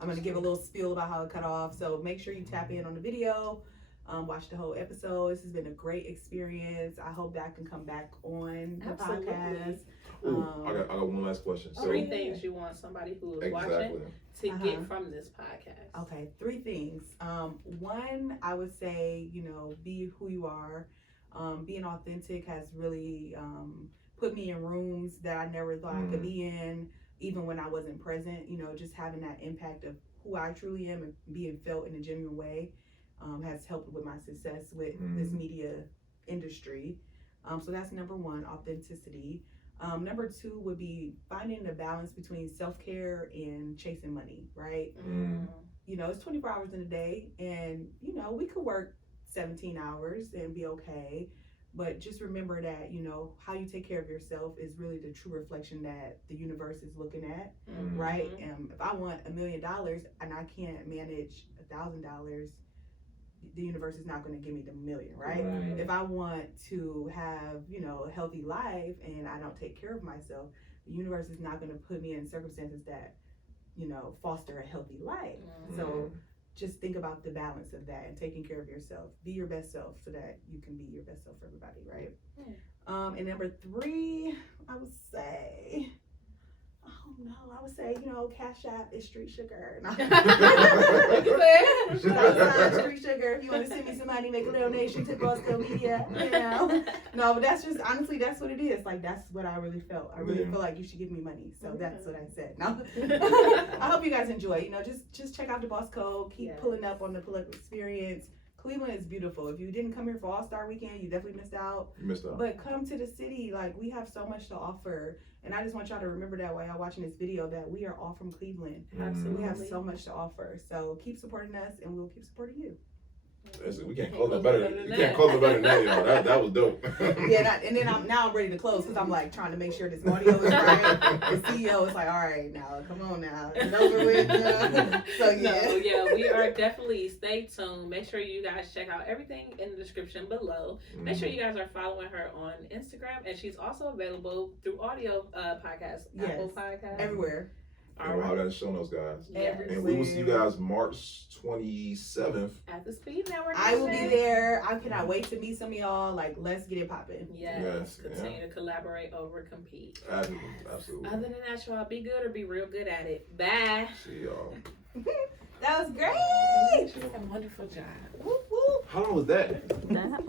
I'm going to give a little spiel about how it cut off. So make sure you tap in on the video. Watch the whole episode. This has been a great experience. I hope that I can come back on the podcast. I got one last question. So, 3 things you want somebody who is watching to get from this podcast. Okay, 3 things. 1, I would say, you know, be who you are. Being authentic has really put me in rooms that I never thought I could be in, even when I wasn't present. You know, just having that impact of who I truly am and being felt in a genuine way has helped with my success with this media industry. So that's number one, authenticity. Number two would be finding the balance between self-care and chasing money, right? You know, it's 24 hours in a day, and, you know, we could work 17 hours and be okay. But just remember that, you know, how you take care of yourself is really the true reflection that the universe is looking at, right? If I want $1 million and I can't manage $1,000, the universe is not going to give me the million, right? If I want to have, you know, a healthy life and I don't take care of myself, the universe is not going to put me in circumstances that, you know, foster a healthy life. So just think about the balance of that and taking care of yourself. Be your best self so that you can be your best self for everybody, right? And number three, I would say, you know, Cash App is Street Sugar. Street Sugar. If you want to send me some money, make a little donation to Bosco Media, you know. No, but that's just, honestly, that's what it is. Like, that's what I really felt. I really feel like you should give me money. So that's what I said. No. I hope you guys enjoy. You know, just check out the Boss Code. Keep pulling up on the Pull Up Experience. Cleveland is beautiful. If you didn't come here for All-Star Weekend, you definitely missed out. You missed out. But come to the city. Like, we have so much to offer. And I just want y'all to remember that while y'all watching this video, that we are all from Cleveland. Absolutely. We have so much to offer. So keep supporting us, and we'll keep supporting you. We can't close it better. You can't close it better than that, y'all. That was dope. And then I'm ready to close because I'm like trying to make sure this audio is right. The CEO is like, all right, now come on now, it's over with. So we are definitely, stay tuned. Make sure you guys check out everything in the description below. Make sure you guys are following her on Instagram, and she's also available through audio podcasts, Apple Podcasts, everywhere. And we'll have that in the show notes, guys. Everywhere. And we will see you guys March 27th. At the Speed Network. I will be there. I cannot wait to meet some of y'all. Like, let's get it popping. Yes. Continue to collaborate over compete. Absolutely. Other than that, y'all, be good or be real good at it. Bye. See y'all. That was great. You did a wonderful job. Whoop, whoop. How long was that?